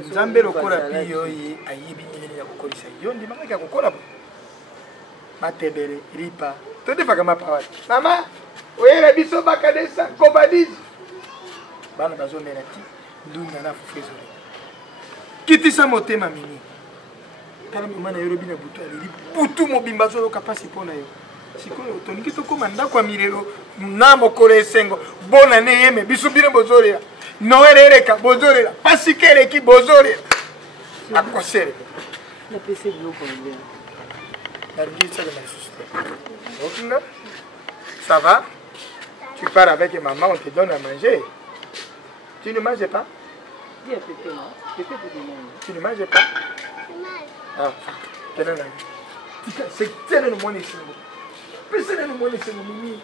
nzambe lokola pi yo yi ayibi nini ya kukolisa yo ndi mama ya kukola matebere ripa to defaka mapa mama oyera biso bakadesa kobadizi bana bazomela ti ndunda na fufezole kitisa motema mini tala mama na yorobi na butu ali butu mobimba zo kapasi pona yo sikoyo toniki tokoma ndako ya milelo na mokolo esengo bona ne yeme biso bino bozolera noerereka bozolera pasikeleki bozolera akosere na pese biloko mbea na ringisa na lisusu okinga Ça va? Tu pars avec maman, on te donne à manger. Tu ne manges pas? Tu ne manges pas? Ah, quel est l'ami? C'est tel le monde ici. C'est le monde ici, Mimi.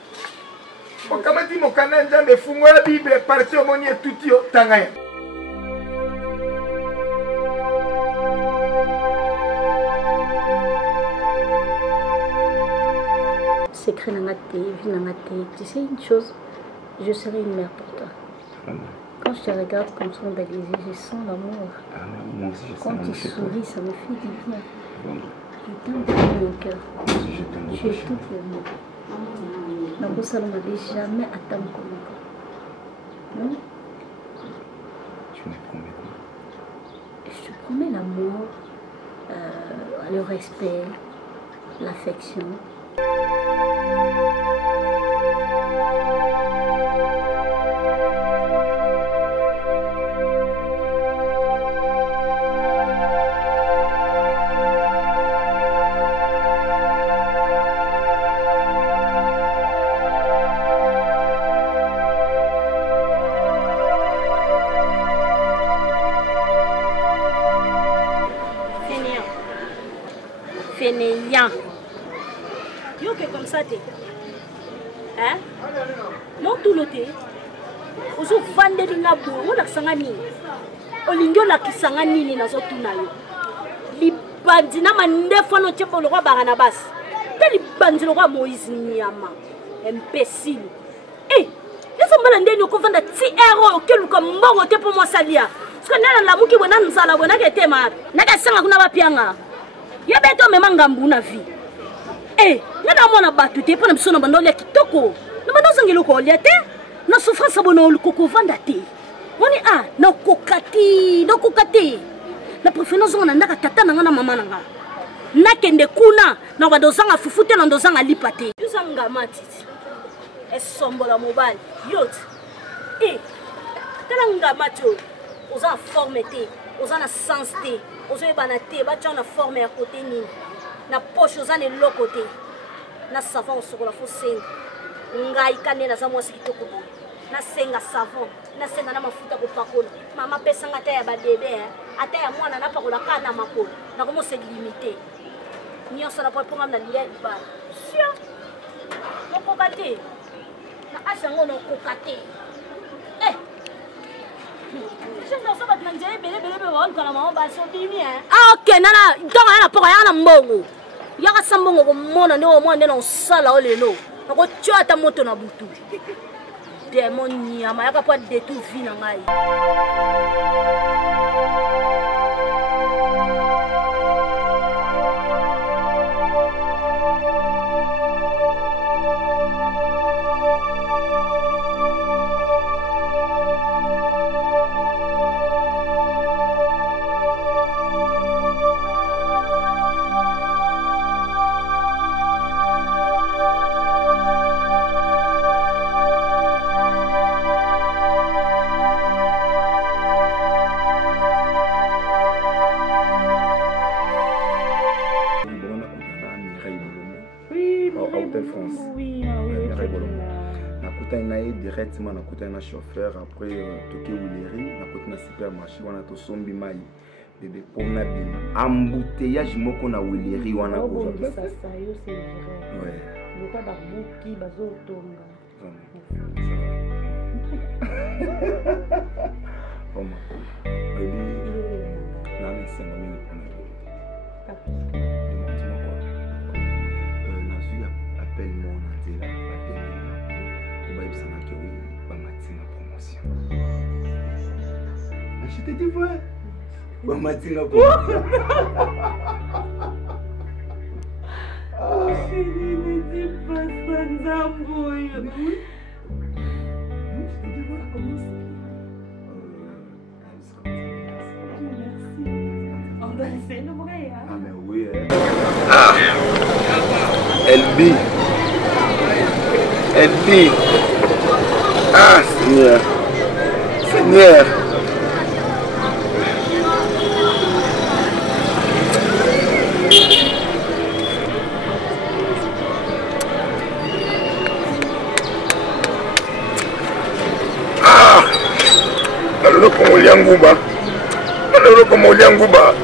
On m'a dit mon canal, mais fous-moi la Bible, parti au monde, tout y est tangaya. Secret Nangate, vie Nangate, tu sais une chose, je serai une mère pour toi. Quand je te regarde comme ça dans les yeux, je sens l'amour. Quand tu souris, ça me fait du bien. Je t'aime dans mon cœur. Tu es tout pour moi. Donc ça ne m'a jamais atteint comme ça. Tu me promets quoi? Je te promets l'amour, le respect, l'affection. Fainéant. Yo que comme ça t'es. Hein? Non tout le thé. Ozo vande linga bo, wala kisangani. Olingyo la kisangani ni nazo tunayo. Libandi na mandefo no tshembo lo kwa bana basi. Teli bandi lo kwa Moïse Nyama. Imbécile. Eh, yeso mbala ndeni okuvanda ti ero okeluka mbongo te po mosalia. Sika nana la muki bona nzala bona ke tema. Naka sanga kuna bapianga. Yebeto mema ngambu na vie. Eh, nana mona batu te pona biso na bando ya kitoko. Na bando zangelo ko lia te. Na souffrance bono lukoko vanda te. Moni a na kokati, na kokati. Na préférence on ndaka tata na mama na nga. Na kende kuna na bando zanga fufute na ndozanga lipate. Yuzanga matiti. Esombola mobile. Yot. Eh, tanga macho. Oza forme te, oza na sens te. Ozo ebana te, ba tia na forme ya côté nini. Na poche oza ne lo côté. Na savon sokola fo senga. Ngai kanela za mwasi kitoko bo. Na senga savon, na senga na mafuta ko pakola. Mama pesa ngata ya ba bébé, ata ya mwana na pakola kana makolo. Na komo se limiter. Nyonso na po na lia ba. Sia. No kokate. Na asango no kokate. Eh. Ok, nana, donc on a pas rien à mbongo. Yaka sambongo ko mona ne o mo ndena osala o lelo. Ko tshwa ta moto na butu. Demon nyama yaka pa de tout vie na ngai. Directement na chauffeur après toke wileri na côté na supermarché wana to sombi mai bébé pona bima embouteillage moko na wileri wana ko ça yo c'est vrai ouais le quoi ba buki bazo tonga comment bébé na mais c'est moi mimi pona na suis appel mon antela je te dis vrai. Bon matin là pour. Oh chérie, ne dis pas ça, Nzamboy. Je te dis voilà comment c'est. Merci. Embrasser le vrai, hein. Ah mais oui. Ah. LB. Ah Seigneur. Seigneur. Comme Oliangouba. Malheureux comme Oliangouba.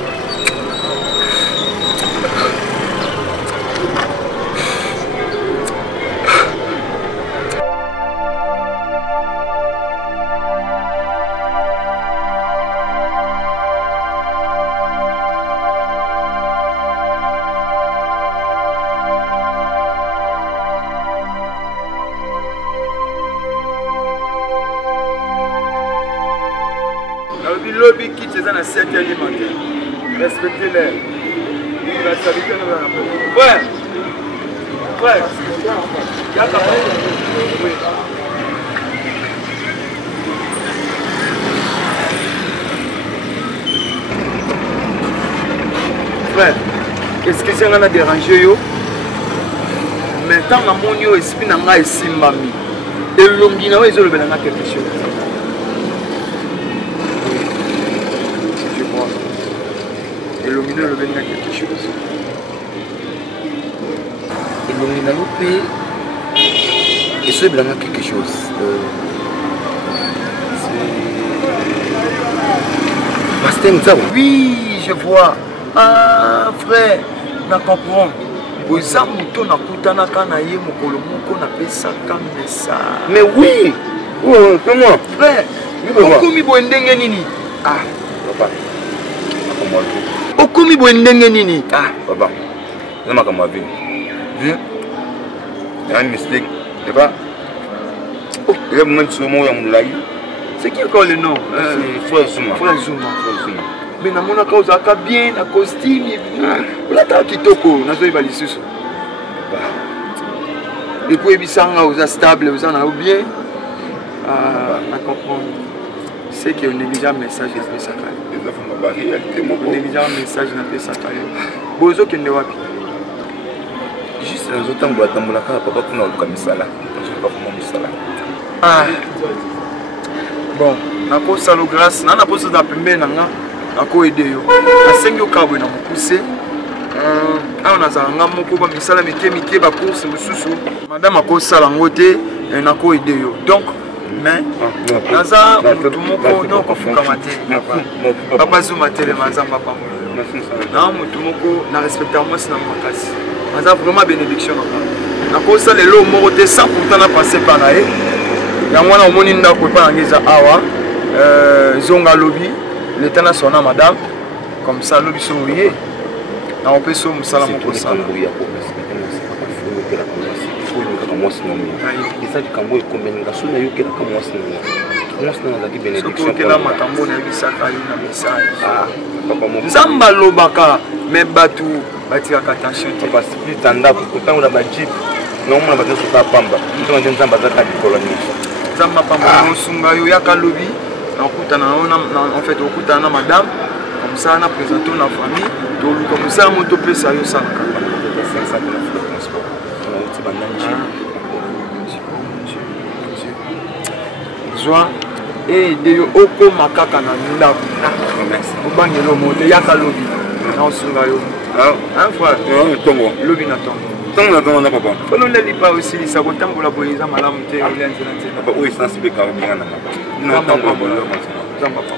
Lobby qui est dans la 7e alimentaire. Respectez-les. La stabilité nous en a. Frère. Frère. Il y a ta oui. Frère, qu'est-ce que ça a dérangé yo? Maintenant, na mon yo esprit na nga esimbami. Et l'ongi na wezo le belanga quelque chose. Et l'omino le venir quelque chose. Et l'omino loupé. Et ce blanc quelque chose. Pasteur, oui, je vois. Ah, frère, je comprends. Vous avez un mais oui, c'est moi. Frère, ah, papa. Okumi boendenge nini? Ah, papa. C'est ma comme vie. Il y a une mistake, c'est pas? Oh, il y a un moment où c'est qui encore le nom? Frère Zuma. Frère Zuma. Mais na mona cause aka bien na costume la ta kitoko na zo ibali susu. Et puis bisanga aux stable aux na bien. Ah, na comprendre. C'est que on néglige un message de ça. On néglige un message de ça. Bozo qui ne wapi. Juste les autres temps tambola papa kuna luka misala. Je pas comment misala. Ah. Bon, na ko salo grâce, na poso da pembe na nga. Ako aider yo. Asengi okabwe na mokuse. On a zanga moko ba misala mike ba course mususu. Madame ako sala ngote na ko aider yo. Donc mais naza mutu moko no ko fuka mate. Papa Zuma tele mazamba pa mo. Na mutu moko na respecter moi sina makasi. Naza vraiment bénédiction na ko sala le moko te 100% na passer par na e. Ya mwana omoni ndako pa ngeza awa zonga lobby. L'état national madame comme ça l'objet souillé na on peut so musala moko ça ça du cambo combien ngaso na yo kela kama wasi na za ki bénédiction kela makambo na bisaka yo na message ah papa mo nzamba lobaka mais batu batika attention te parce que tanda ko tanga ba jeep na mona ba so ta pamba ntonga nzamba za ka dikolonie nzamba pamba no sunga yo yaka lobi. En fait, au coup de madame, comme ça, on a présenté la famille, comme ça, on a fait ça. Joie et de oko makaka na nda. Merci. Obangelo moto yaka lobi. Na sunga yo. Un fois, tongo. Lobi na tongo. Tongo na papa. Faut nous les pas aussi, ça va tambola boyeza malamu te olenze na te. Papa, oui, ça c'est bien quand même na. Non, tongo bola. Zamba pa.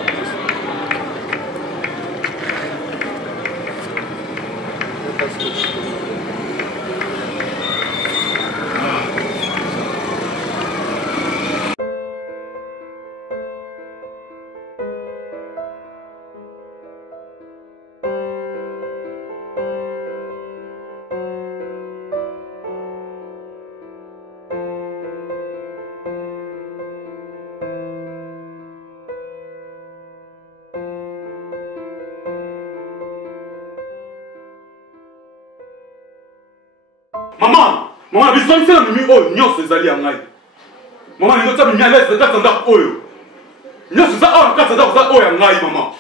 Maman, besoin de la mimi oh, nyo se zali angai. Maman, nyo ta mimi alaise de katanda oyo. Nyo se za oh, katanda za oyo angai maman.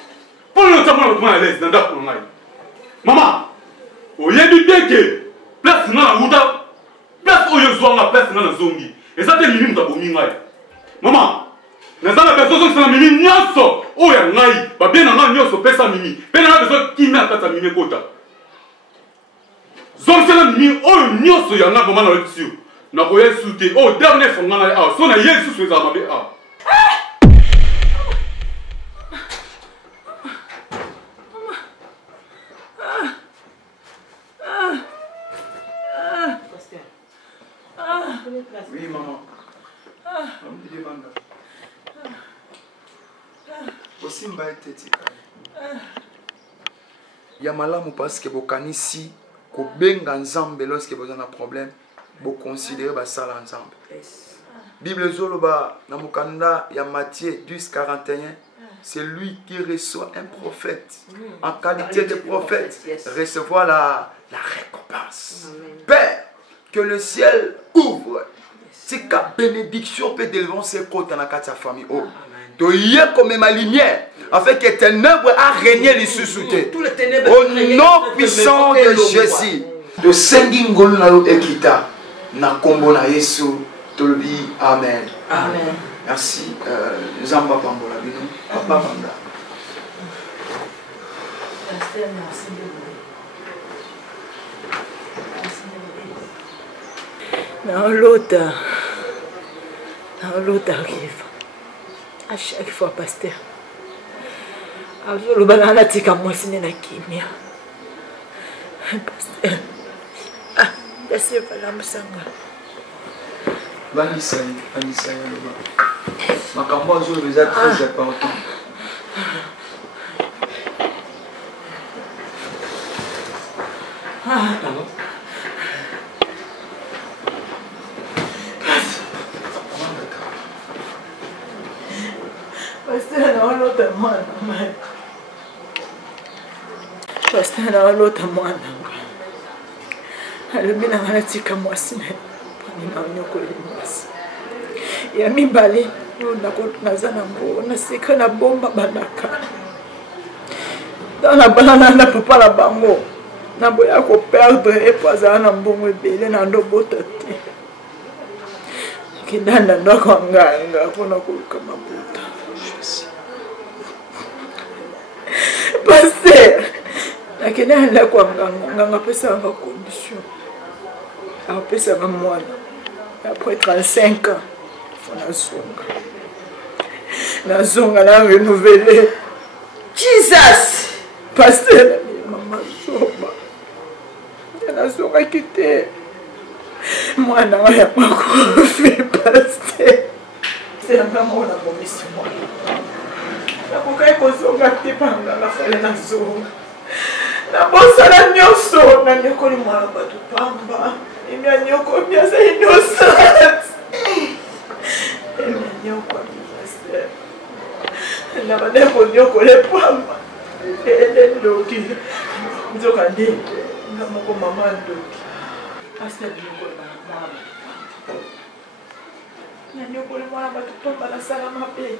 Pour le temps moi à l'aise dans dako angai. Maman, oyebi teke. Place na muta. Place oyo zwanga place na zongi. Et ça te mimi mutabomi ngai. Maman, na zana besoin de la mimi nyoso oyo angai. Ba bien na nyoso pesa mimi. Pe na besoin kina kata mimi kota. Zonzela mimi oyo nyoso yanga mama na letio na ko yesuté oh dernier fonga na ah so na yesu so za mabe ah Osimba eteti. Ya malamu parce que bokanisi ko benga nzambe lorsque vous avez un problème, vous considérez ba sala nzambe. Bible zoloba na mukanda ya Matthieu 10:41, c'est lui qui reçoit un prophète en qualité de prophète recevoir la récompense. Père, que le ciel ouvre. C'est qu'à bénédiction peut délivrance ses côtes dans la famille. Oh, tu y es comme ma lumière. Afin que tes ténèbres a régné les sous-soutés. Au nom puissant de Jésus. De Sengingol na ekita na kombo na Yesu tolobi amen. Amen. Merci. Zamba pambola bino. Papa banda. Pasteur, merci beaucoup. Dans l'autre arrive. À chaque fois, pasteur. Le banana tika moi c'est na kimia. Pasteur. Ah, pasteur pas msanga. Vanessa. Makambo azo les très important. Pasteur na l'autre mwana. Alumina nganatika mwasine. Nina nyoko mwasi. Ya mibali nazana ngo nasika na bomba banaka. Dans la banana na papa la bango. Na boya ko perdre et pas na mbongo ebele na ndobota te. Kidanda ndoko nganga kuna kuluka mabuta. Pasteur, lakini ala kwa nganga pesa nga condition. A pesa nga mwana. Après 35 ans, na zonga na renouveler. Jesus! Pasteur, maman soba. Na zonga quitter. Mwana nga ya makofi pasteur. C'est vraiment la commission. Nakokai kozonga te panga na fale na zonga. Na bosala nyonso na nyokoli mwana bato pamba. Emia nyoko miasa innocent. Emia nyoko miasa. Na badeko nyoko le pamba. Ele ndoki. Nzoka ndi. Na moko mama ndoki. Pasteur nyoko na mama. Na nyoko le mwana bato pamba na sala mabe.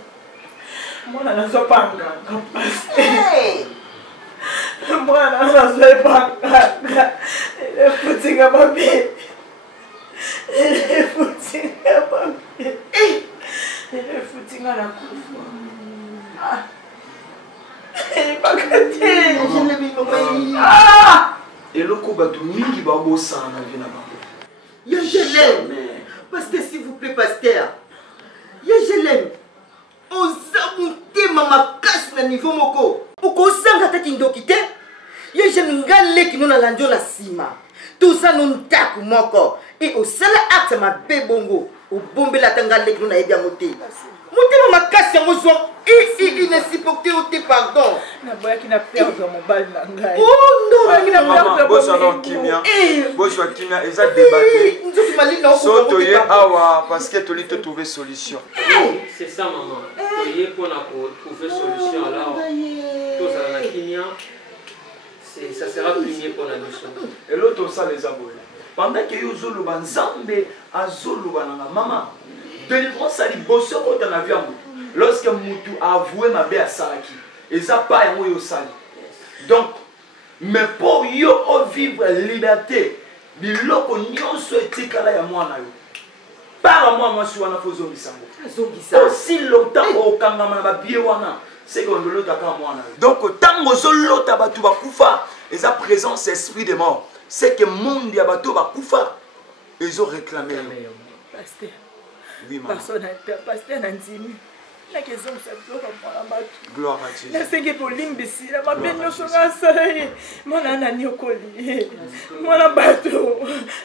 Mwana nazo panga pasteur. Mwana nazo panga. Ele futinga mabe. Ele futinga mabe. Ele futinga na kufa. Ele pakate. Eloko batu mingi babosa na vie na bango. Ya je l'aime. Pasteur, s'il vous plaît, pasteur. Ya je l'aime. Oza mutema makasi na niveau moko. Okozanga tati ndoki te. Ya je ngale kino na lanjo na sima. Tusa no ndaku moko. Et osala acte ma bebongo. Obombela tangale kino na ebia mote. Mutema makasi yango zo. Il ne supporte pas pardon. Na boya ki na perdre mobile na ngai. Oh non, ki na perdre boso na kimia. Boso kimia eza débatté. Nzoki malina so toye awa parce que toli te trouver solution. C'est ça maman. Toye pour trouver solution alors. Tout ça na kimia. Ça sera plus mieux pour la mission. Et l'autre ça les abonnés. Pendant que yo zolo banzambe azolo bananga mama. Délivrance ali boso ko ta na vie amu. Lorsque Moutou a avoué ma belle à Salaki, et ça pas un yo sali. Donc, mais pour yo vivre liberté, il loko nyonso etikala ya mwana yo. Par moi je suis en faisant bisango. Aussi longtemps au kangama na ba wana, c'est qu'on le lota ka mwana yo. Donc tango zo lota batu ba kufa, et sa présence esprit de mort, c'est que monde ya batu ba kufa, ils ont réclamé. Pasteur. Oui maman. Personne pasteur Nandimi. La question c'est gloire à Dieu. La senge polimbisi la mabenyo songa sai. Mona na nyokoli. Mona bato.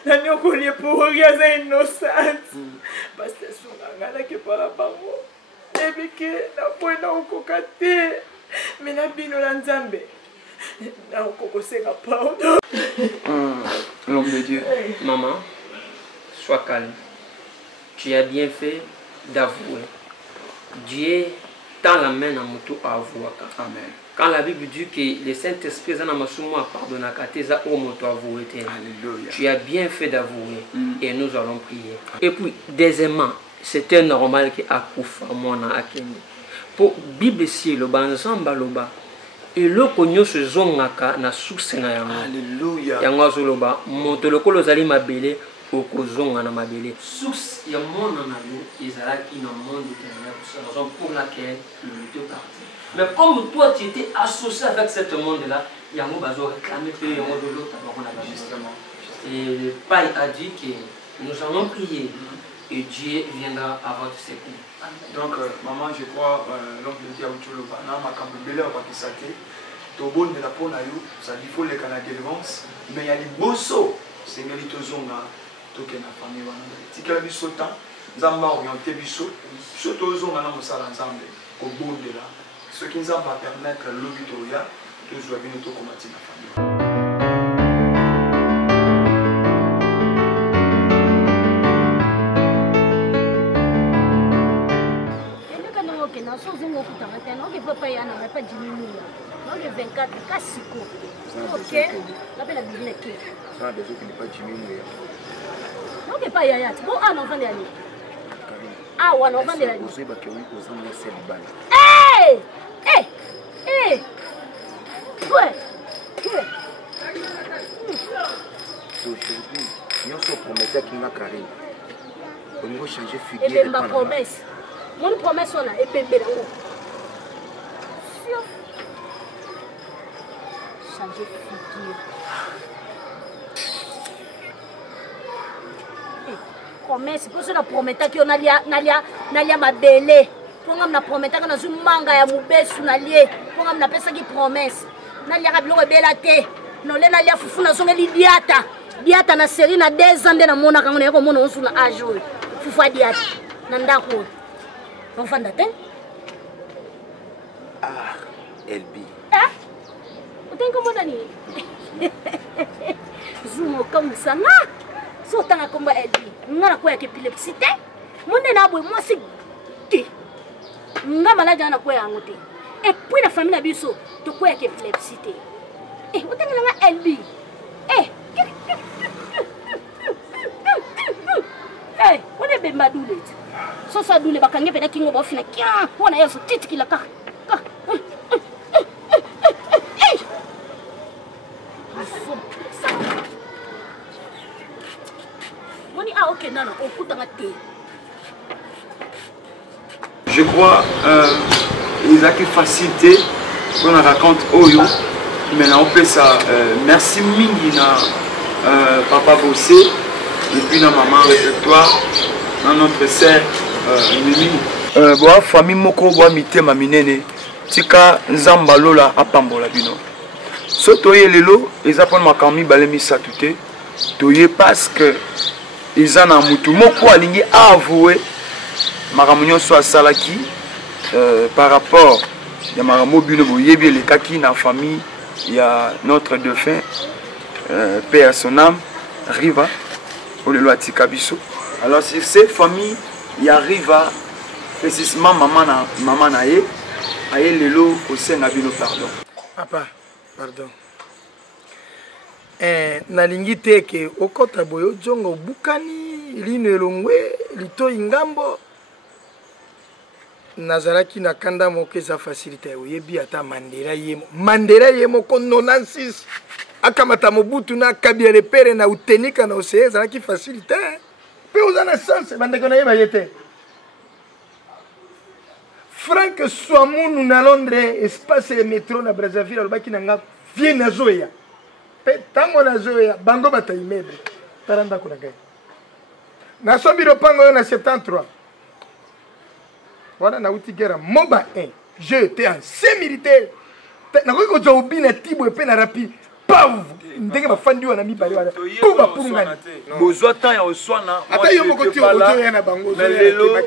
Na nyokoli pour regarder innocent. Parce que songa ngala ke para bango. nayebi ke naboyi nakokoka te me na bino na nzambe nakokosenga pardon. L'homme de Dieu. Maman, sois calme. Tu as bien fait d'avouer. Dieu tend la main à moto à avouer. Amen. Quand la Bible dit que le Saint-Esprit est pardonné, tu as bien fait d'avouer et nous allons prier. Et puis, deuxièmement, c'était normal que Akoufa mona akende. Pour Bible si le banzamba loba et le konyo se zongaka na suksena yango. Alléluia. Yango zoloba moto lokolo zali mabele okozonga na mabele. Source ya mona na yo ezalaki na monde éternel, c'est la raison pour laquelle il était parti. Mais comme toi tu étais associé avec ce monde-là, il y a un besoin de réclamer que y a de l'autre. Et le Père a dit que nous allons prier et Dieu viendra à votre secours. Donc, maman, je crois, l'homme de Dieu a eu le banana, ma campébele, on va qui s'attelle. Tout bon de la peau, ça dit faut les canadiens de vence, mais il y a des bossos, c'est que les tozonga, tout que la famille va nous dire. Si quelqu'un dit sautant, Zamba orienté biso, surtout zonga na musala Nzambe, au bon de là. Ce qui nous va permettre l'obitoria, toujours bien tout comme la famille. Ma promesse. Mon promesse on a et bébé là. Changer figure. Promesse pour cela promettre que on nalia ma belle. Pour on na promettre que na zu manga ya mubesu nalie. Pour on na pesa qui promesse. Nalia kabilo bela te. No le nalia fufu na zonga lidiata. Diata na série na 2 ans de na mona kangona yako mona onsu na ajour. Fufu diata. Nandako. On fait d'attendre. Ah, Elbi. Ah? Vous t'en comment d'aller? Zumo comme ça, non? Si autant à combat Elbi, nous n'avons pas d'épilepsie. Mon dénabou, moi c'est qui? Nous n'avons malade à quoi à monter. Et puis la famille Nabiso, tu quoi d'épilepsie? Eh, vous t'en Elbi. Eh, eh, on est bien madoulé. So ça doule bakange pena kingo ba fina kia wana yeso titi kila ka Moni a ok nana okuta ngate. Je crois ils ont que facilité qu'on raconte Oyo maintenant on peut ça merci mingi na papa Bossé et puis na maman réfectoire na notre sœur Mimi boa famille moko boa mitema minene tika nzamba lola apambola bino so toye lelo eza pona makambi balemi satute toye parce que eza na mutu moko alingi avouer makambo nyonso asalaki par rapport ya makambo bino boyebi elekaki na famille ya notre défunt paix à son âme Riva olelo atika biso. Alors si ces familles y arrivent à précisément maman na ye aye lelo kosenga bino pardon. Papa, pardon. Nalingi te ke okota boyo jongo bukani lino elongwe lito ingambo nazaraki na kanda moko eza facilité oyebi ata mandela yemo ko 96 akamata mobutu na kabia le pere na utenika na ose ezalaki facilité. Aux naissance, Franck Soamou, nous à Londres, espace le métro na Brazzaville, le baki nanga vient na Zoya. Tango na Zoya, bango bata immeuble. Taranda ko na gai. Na so biro pango na 73. Voilà na uti guerre Moba 1. J'étais en militaire. Na ko zo bina tibo pe na rapi. Pauvre ndenge bafandi wana mibale wana pour pungana bozwa temps ya oswana ata yo moko ti ozo ya na bango lelo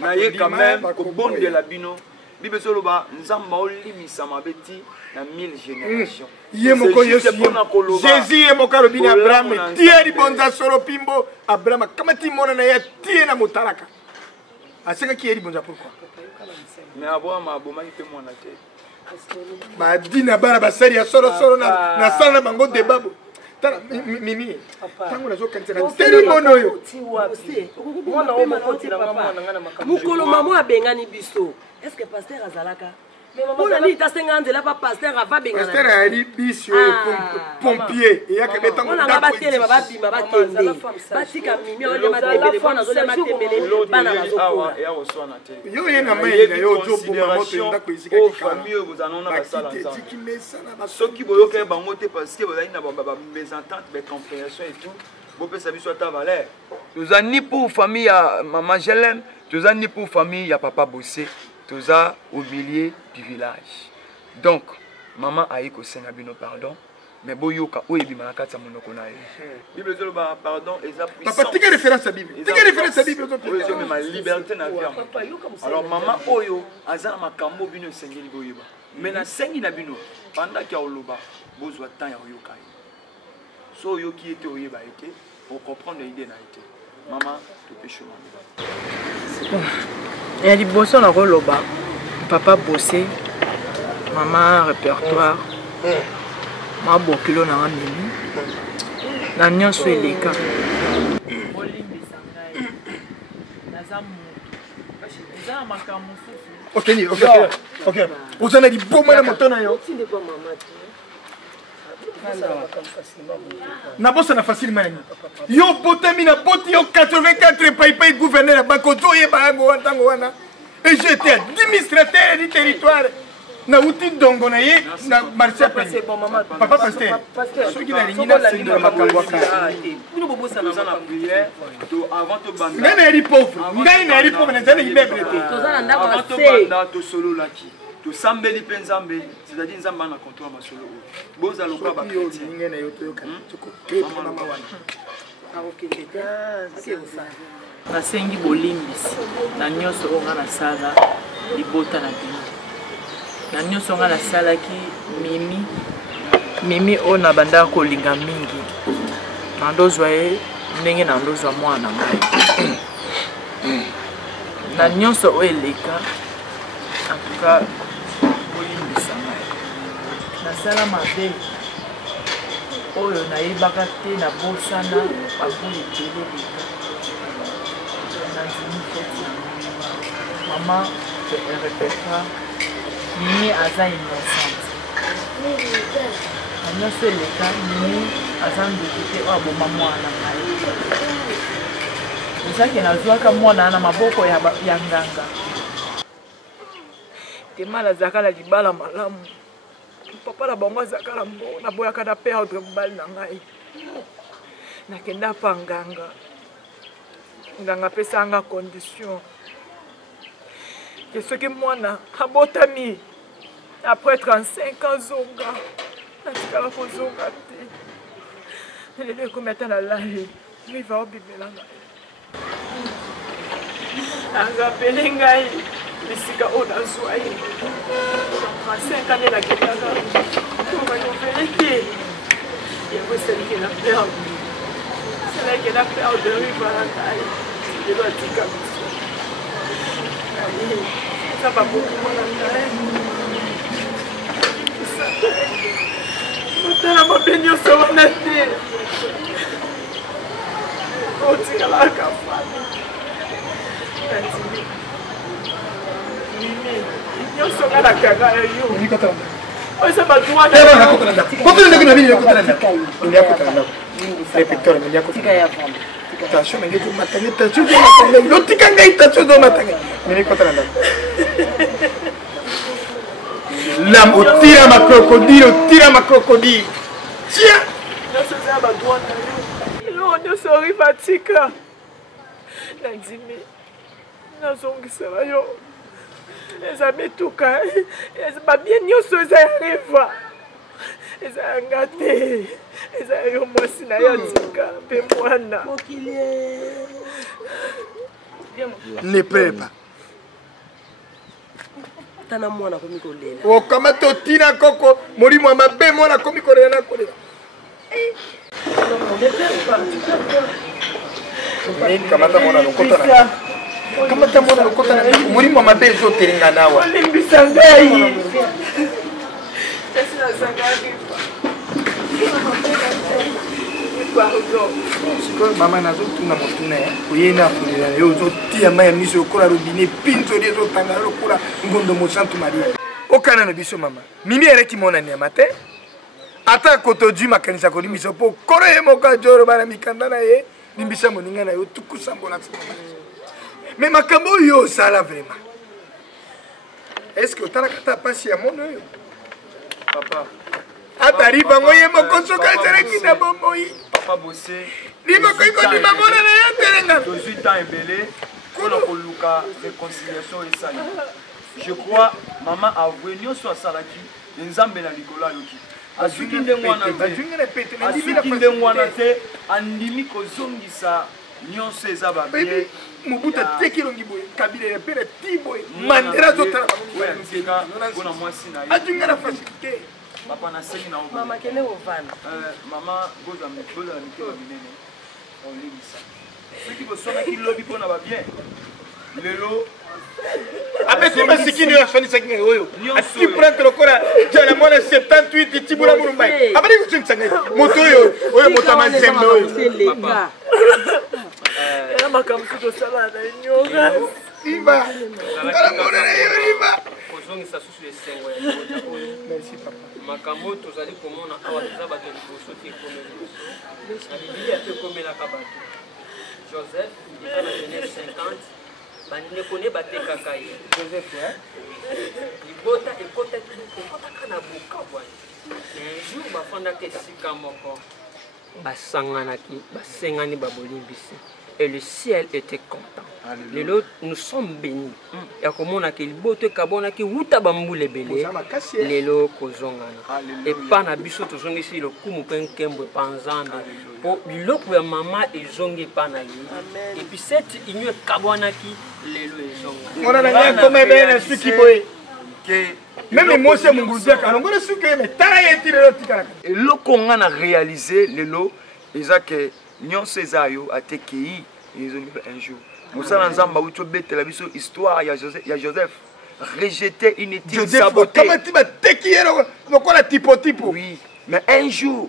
na ye quand même kobondela bino bible soloba nzamba olimisa mabeti na 1000 générations ye moko Yesu Jésus ye moko alobi na Abraham tie libonza solo pimbo Abraham kama ti mona na ye tie na motalaka aseka ki ye libonza pourquoi mais Abraham abomaki pe mona te ba dina bana basari ya solo na sala na bango debabo tala mimi tango nazo kanisa teri mono yo mwana o mokoti na mama na ngana makambo mukolo mamo abengani biso est-ce que pasteur azalaka on a dit tasenga nzela pa pasteur ava bengana pasteur ali biso pompier et ya kebe tango on a batele babima bakende batika mimi on le matebele bana zo le matebele bana bazokola ya oswana te yo ye na mai na yo zo bomba moto ndako izika ki famille bozanona basala nzana soki boyoka bango te parce que bazali na ba mésentente ba compréhension et tout bopesa biso ta valeur toza ni pour famille ya maman Jelem toza ni pour famille ya papa Bossé toza au milieu du village donc maman ayi ko senga bino pardon mais boyoka oyebima na kati ya monoko na ye bible zoloba pardon eza puissance papa tika référence à bible tika référence à bible oyo même ma liberté na vie alors maman oyo aza na makambo bino sengeli boyeba mais na sengi na bino pendant qu'il y a oloba bozwa temps ya oyoka ye so oyoki ete oyeba ete pour comprendre l'idée na ete maman to péché ya liboso na koloba papa Bossé maman répertoire ma bokilo na mimi na nyonso eleka ok ozana liboma na moto na yo na bosa na facile mani yo botami na boti yo 84 paipai gouverneur bakozo yeba yango wantango wana et j'étais administrateur du territoire na uti dongo na ye na marché après papa pasteur soki na ringi na sendo na makambo aka ngai na yali pauvre na zana immeuble te tozana ndako avant to banda to solo laki to sambeli pe nzambe c'est-à-dire nzamba na contrôle masolo boza loka ba chrétien ngai na yo to yoka toko pe mama wana nasengi bolimbisi na nyonso oyo nga nasala libota na bino na nyonso nga nasalaki mimi oyo na bandaka kolinga mingi na ndozwa ye ndenge na ndozwa mwana ngai na nyonso oyo eleka en tout cas bolimbisa ngai nasala mabe oyo nayebaka te na bosana babuli ebele leka nandimi feti mama répéta mimi aza innocente na nyonso eleka mimi aza ndoki te oyo aboma mwana ngai ezaki nazwaka mwana na maboko ya nganga tema nazalaka na libala malamu papa na bango azalaka na mbo naboyaka na perdre mobali na ngai nakenda pa nganga apesanga condition ke soki mwana abotami après 35 ans zonga natikala kozonga te lelo ekomi ata nalali riva obimela ngai azapele ngai bisika oyo nazwa ye 35 ans nde nakendaka omanofele te yango esaliki na perde esalaki na perde riva na ngai lelo atika biso eza babokomona ngai otala mabe nyonso wana te otikalaka fana natimi mimi nyonso nga nakanga yo oza bato wana attention mais ngezo matanga attention de matanga yo tikanga attention de matanga mais kotana ndako lam otira ma crocodile tiens nyonso eza badroit na yo nyonso oriva tika nandimi nazongisela yo eza mituka babie nyonso eza ya riva eza yanga te eza yo mwasi na yo tika mpe mwana ne pleure pas tana mwana komi kolela okamata otina koko molimo ya mabe mwana komi kolela na kolela kamata mwana lokota na kamata mwana lokota na molimo ya mabe ezotelenga nawa olimbisa ngai sikoyo mama nazotuna motuna oyena afulela yo ozotia mai ya miso lokola robine pinzoli ezotanga lokola ngondo mosantu maria okana na biso mama mimi eleki monani yama te ata kotoji makanisa kolimbisa mpo kolo ye moko ajoro bana mikanda na ye limbisa moninga na yo tukusambo na nsima me makambo oyo osala vraiment estce otalaka ta pasi ya mono oyo Papa. ata ribango ye moko soki azalaki na bomoi Papa bossé. liboko ekodima mona na ye telenga tozwi temps ebele mpona koluka réconciliation esali. Je crois mama avoué nyonso asalaki nzambe na likolo ayoki azwiki ndenge wana te andimi kozongisa nyonso eza babie mobutu ateki elongi boye kabila mpe na ti boye mandela azotala oyatika mpona mwasi na ye azwinga na facilité papa nasengi na mama kende ovana mama bozala mitema minene olingisa soki bosomaki lobi mpona babien lelo apesi masikini oyo afanisaki ngai oyo ati prante lokola jana mwana 78 tibula mulumbai abali kozongisa ngai moto oyo moto amazembe oyo ena makambo soki osala na nyonga iva ngala monana yo iva kozongisa susu esengo ya merci papa makambo tozali komona awa toza bato ya liboso te ekomeli biso na bibilia mpe ekomelaka bato joseph eza na genèse 50 bandeko ne batekaka ye joseph libota ekotaka na bokabwani un jour bafandaka esika moko basanganaki basengani babolimbisi et le ciel était content. Lelo nous sommes bénis. Ya komona ke liboto ekabonaki wuta bambula ebele lelo kozongana epa na biso tozongisi lokumu mpe nkembo epa nzambe mpo biloko ya mama ezongi epa na ye epuis cette union ekabwanaki lelo ezongana mona na ngai akoma ebele na suki boye meme mose munguludiaka alongoli suki ye me tala ye ti lelo tikalaka eloko nga na réalise lelo eza ke nyonso eza yo atekei ezongi un jour mosala nzambe awuti obetela biso histoire ya Joseph rejeter inutile saboté kamati bateki ye lokola tipo oui mais un jour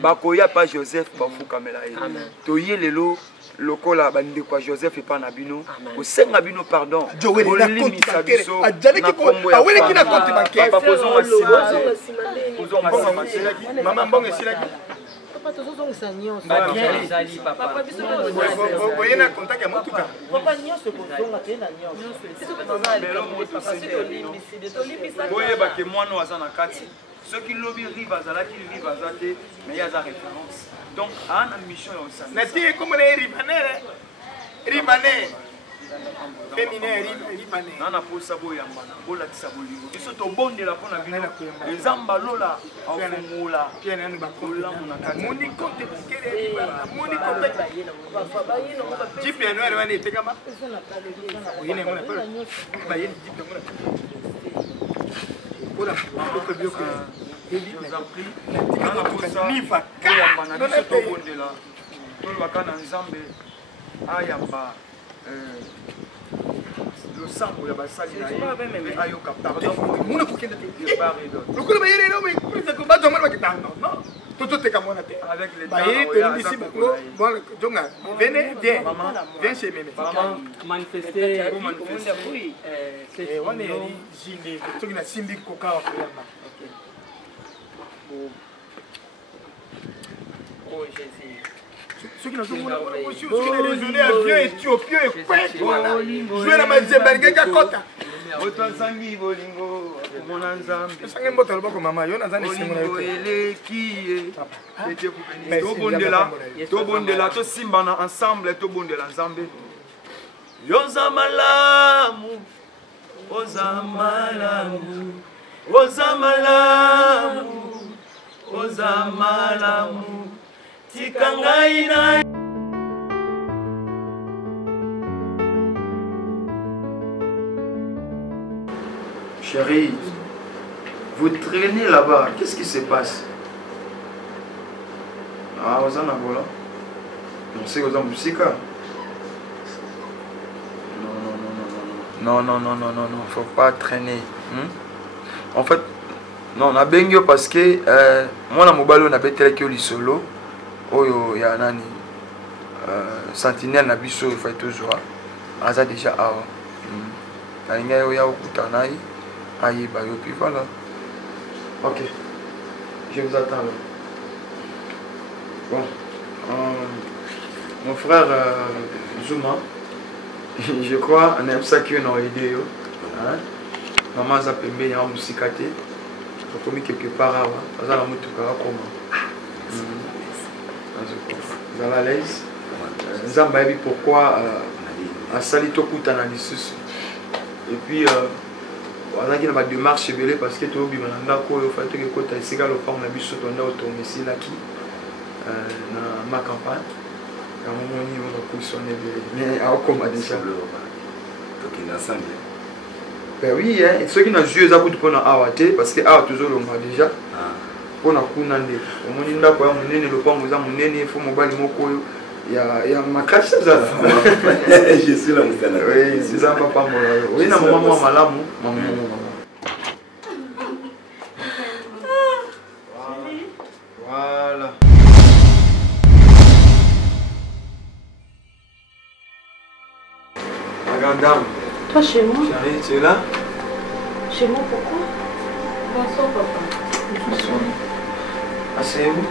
bakoya pa Joseph bafukamela ye toye lelo lokola bandeko ya Joseph epa na bino kosenga bino pardon olimisa biso na kombo ya papa kozonga nsima mama mbongo esilaki papa tozozongisa nyonso boye na contact ya motuka papa nyonso kozonga te na nyonso boyebake mwana oyo aza na kati soki lobi rive azalaki rive aza te mais ye aza référence donc aa na mission ya osali nati ekomona ye rivaner féminin rivaner nana posa boyambana bolakisa bolingo biso tobondela mpo na bino nzambe alola afungola olamu na kati jipe ya noire wana etekama oyambana biso tobondela tolobaka na nzambe ayamba losambo ya basali na ye ayoka pardon muna kokenda te lokola bayele no bazomona bakita non tozoteka mwana te baye tolimbisi bango jonga vene viens chez meme wana yali jile soki nasimbi koka wa koyamba soki nazomona soki avion éthiopien ekwete wana jue na mazemba alingaki akota moto asangi bolingo akomona nzambe esangi mboto loboko mama yo naza na esengo na yo eleki ye tobondela tosimbana ensemble tobondela nzambe yoza malamu oza malamu oza malamu oza malamu tika ngai na Chérie, vous traînez là-bas. Qu'est-ce qui se passe? Ah, vous en avez là. On sait que vous en avez musique. Non, faut pas traîner. En fait, non, on a bien parce que moi, na mobile, on a peut-être que les solo. Oh, il y a un sentinelle, na biso, il faut toujours. Aza déjà avant. Il y a un kutanaï. Aïe, bah, puis voilà. Ok. Je vous attends là. Bon. Mon frère Zuma, je crois, on aime ça qu'on a aidé. Maman a payé, il y a un musicate. On a mis quelque part là. On a mis tout comment. Vous allez à l'aise. Nous avons dit pourquoi à Salito Koutana Lissus. Et puis, on a dit la démarche belé parce que tout le monde a dit que le côté c'est égal au fond on a vu sur ton auto mais c'est là qui dans ma campagne. À un moment donné, on a positionné mais à comment déjà donc il est ensemble. Ben oui, hein, ceux qui n'ont joué ça pour nous avoir parce que ah toujours on a déjà on a kunande au moment où on a monné le pont vous a monné il faut mobile moko il y a ma cache ça je suis là mutana oui c'est ça papa moi oui na maman malamu maman voilà. Regarde dame. Toi chez moi? Chérie, tu es là? Chez moi pourquoi? Bonsoir papa. Bonsoir. Asseyez-vous.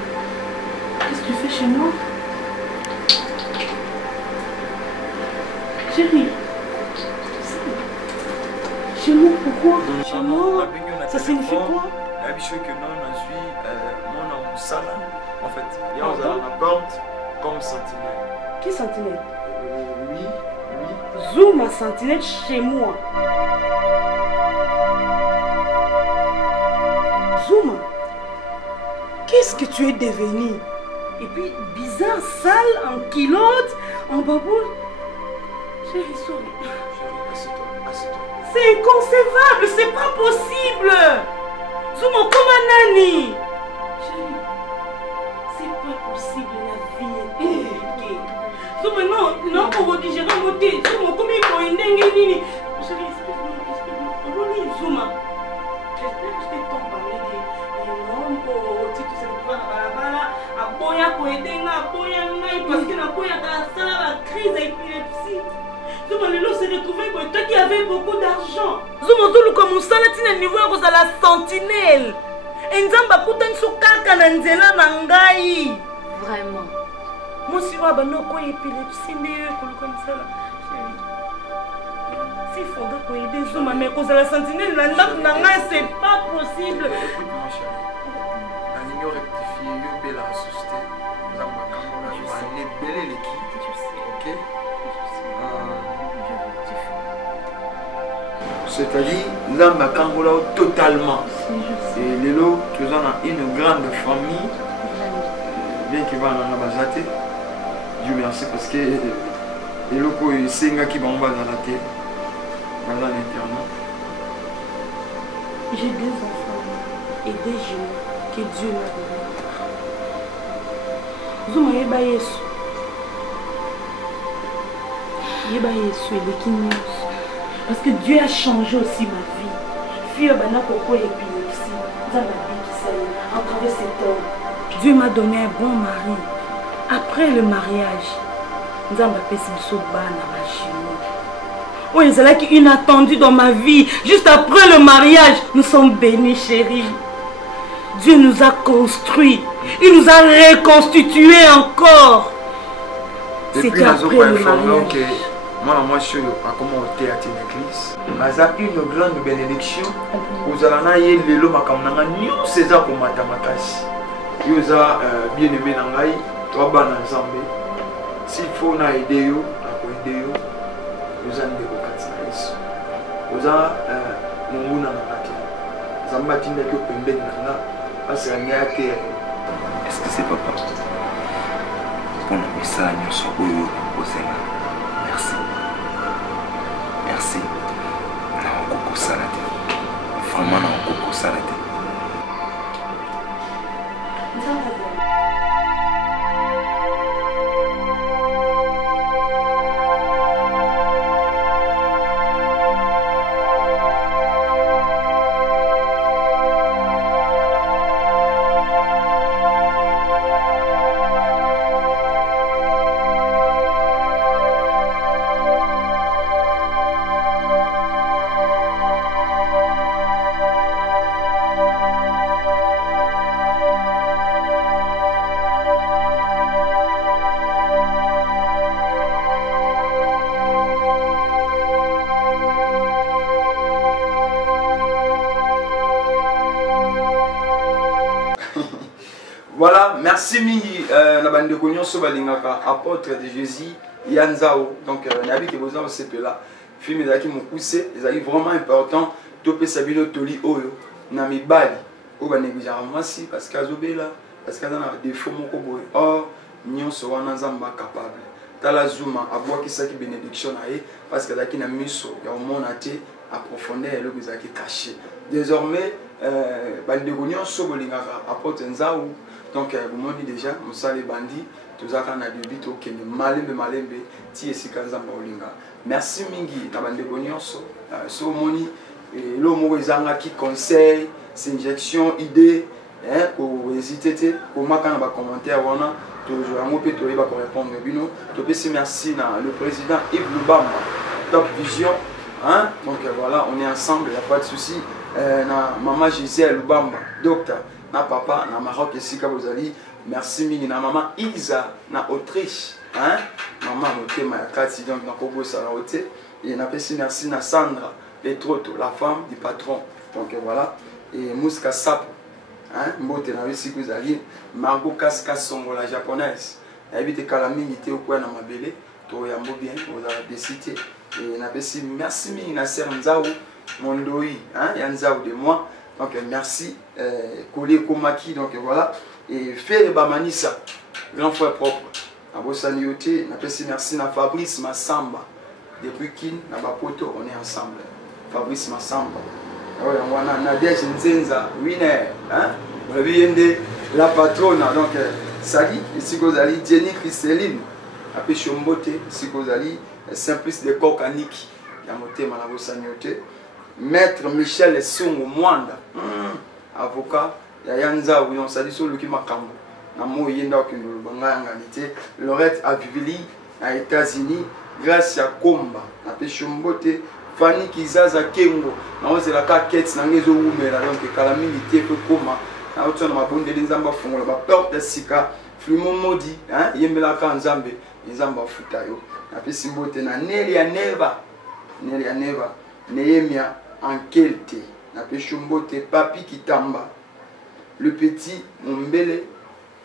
Qu'est-ce que tu fais chez moi? Chérie. Chez moi pourquoi? Chez moi? Ça signifie quoi? La biche que non, on a suivi mon salle. En fait, il y a une porte comme sentinelle. Qui sentinelle? Oui. Zoom à sentinelle chez moi. Zoom, qu'est-ce que tu es devenu? Et puis, bizarre, sale, en kilote, en baboule. Chérie, souris. Assieds-toi. C'est inconcevable, c'est pas possible. Zoom, comme un nani. Chérie, c'est pas possible, la vie est compliquée. Zoom, non, pour digérer mon thé. Zoom, comme il faut une nini. Chérie, excuse-moi. Zoom, j'espère que je t'ai tant parlé des noms pour tout ce que tu vas à boya pour aider à boya parce que la boya a la crise d'épilepsie. Zoom, le lot s'est retrouvé pour toi qui avais beaucoup d'argent. Zoom, Zoom, comme ça, là, tu niveau à la sentinelle. Et nous avons beaucoup de soukaka na nzela na ngai. Vraiment. Moi, si vous avez une épilepsie, comme ça, s'il faudrait qu'on aide Zoom, mais cause la sentinelle, c'est pas possible. Écoute-moi, chérie. La ligne rectifiée, il y a la société. Nous avons les belles l'équipe. Ok? C'est-à-dire, l'âme a Kangola totalement. Et les lots, tu as une grande famille. Bien qu'il va en Abazate. Dieu merci parce que les locaux, c'est un gars qui va en bas dans la terre. Dans l'internat. J'ai 2 enfants et 2 jeunes que Dieu m'a donnés. Zoom, yeba Yesu. Yeba Yesu et les Kinyos. Parce que Dieu a changé aussi ma vie. Fille, bana koko épilepsie. À travers cet homme. Dieu m'a donné un bon mari. Après le mariage, nous avons appelé Sibsoba na c'est inattendu dans ma vie. Juste après le mariage, nous sommes bénis, chérie. Dieu nous a construits. Il nous a reconstitués encore. C'était après le mariage. Moi, je suis à comment au théâtre d'église. Mais une grande bénédiction. Vous allez aller le makamnanga new César pour matamakas. Vous avez bien aimé nangai. Toi ban ensemble. S'il faut na aider yo, na aider yo. Vous avez des occasions. Vous avez mon na nakati. Zambati ndeko pembeni nanga. Asanga yake. Est-ce que c'est papa? Pour nous ça nous sommes merci. Merci. Na ngoko salade. Voilà, merci mingi na bande konyo so balingaka apôtre de Jésus Yanzao. Donc nabi ke besoin aussi là. Film ezaki mokuse, ezaki vraiment important to pesa bino toli oyo na mibali o ba négligeant mwasi parce que azobela parce que na défaut moko boye. Or nyonso wana nzamba capable. Tala Zuma abwakisaki bénédiction na ye parce que ezaki na miso ya omona te approfondir eloko ezaki caché. Désormais bande konyo so bolingaka apôtre Nzao. Donc, vous m'avez dit déjà, nous sommes les bandits, tous les gens qui ont dit malembe, ti esika nzamba olinga. Merci mingi, na bande konyoso, so moni, lo mo ezanga ki conseil, injection, idée, hein, ko hésiter, ko maka na ba commentaire wana, toujours ngo pe to ba ko répondre bino. To pesi merci na le président Yves Lubamba, Top Vision, hein. Donc voilà, on est ensemble, il n'y a pas de souci. Na maman Gisèle Lubamba, docteur. Na papa na Maroc esika bozali merci mingi na maman Isa na Autriche hein maman motema ya kati donc na kobo sala ote et na pesi merci na Sandra Petroto la femme du patron donc voilà et Muska Sap hein mbote na esika bozali Margot Kaska Songo la japonaise habite kala mingi te okwa na mabele to ya mbo bien oza décité et na pesi merci mingi na Ser Nzao Mondoi hein ya Nzao de moi. Donc merci, Collier Komaki, donc voilà, et Fer Bamanissa, grand frère propre, à Bossanioté, merci na Fabrice Massamba, depuis Kin, na Bapoto, on est ensemble, Fabrice Massamba, on a Nadège Nzenza, winner, hein, la patronne, donc Sali, ici Gozali, Jenny Christeline, après Chombote, ici Gozali, Simplice de Kokanik, Yamote, Mana Bossanioté. Maître Michel Songo Mwanda, avocat, Yanza, oui, on s'est dit sur le qui m'a cambo. Namo Yenda qui nous banga en réalité. Lorette à Vivili, aux États-Unis, grâce à Komba, à Pechombote, Fanny Kizaza Kengo, on s'est la caquette, Nangezo Oumela, donc calamité, Koma, à autre ma bonne de Nzamba Fongo, la porte Sika, Flumon Modi, hein, Yemela Kanzambe, Nzamba Futayo, à Pessimbote, Nelia Neva, Nelia Neva, Nehemia. En Kelte, na Pechombote, Papi Kitamba, le petit Mombele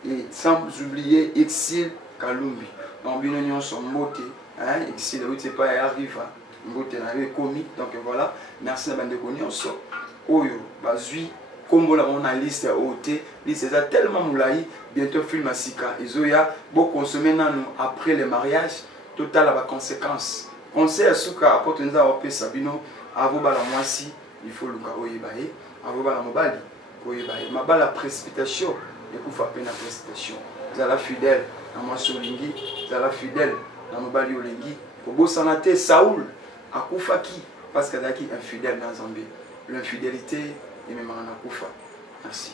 et sans oublier Exil Kalumbi. En binonion son moté, hein, Exil, oui, c'est pas arrive, moté n'avait commis, donc voilà, merci à bande de so Oyo, Bazui, comme la on a liste OT, liste ça tellement moulaï, bientôt film à Sika, et Zoya, beau consommer nous après le mariage, total à la conséquence. Conseil à Souka, apporte nous à Opé Sabino. Avoba la moisi, il faut le cas oyebaye. Avoba la mobali, oyebaye. Ma la précipitation, et pour faire peine la précipitation. Zala fidèle, à moi solingi, zala fidèle, à mobali olingi. Pour Bossanate, Saoul, à Koufaki, parce qu'il y a qui infidèle dans Zambie. L'infidélité, et même en Akoufa. Merci.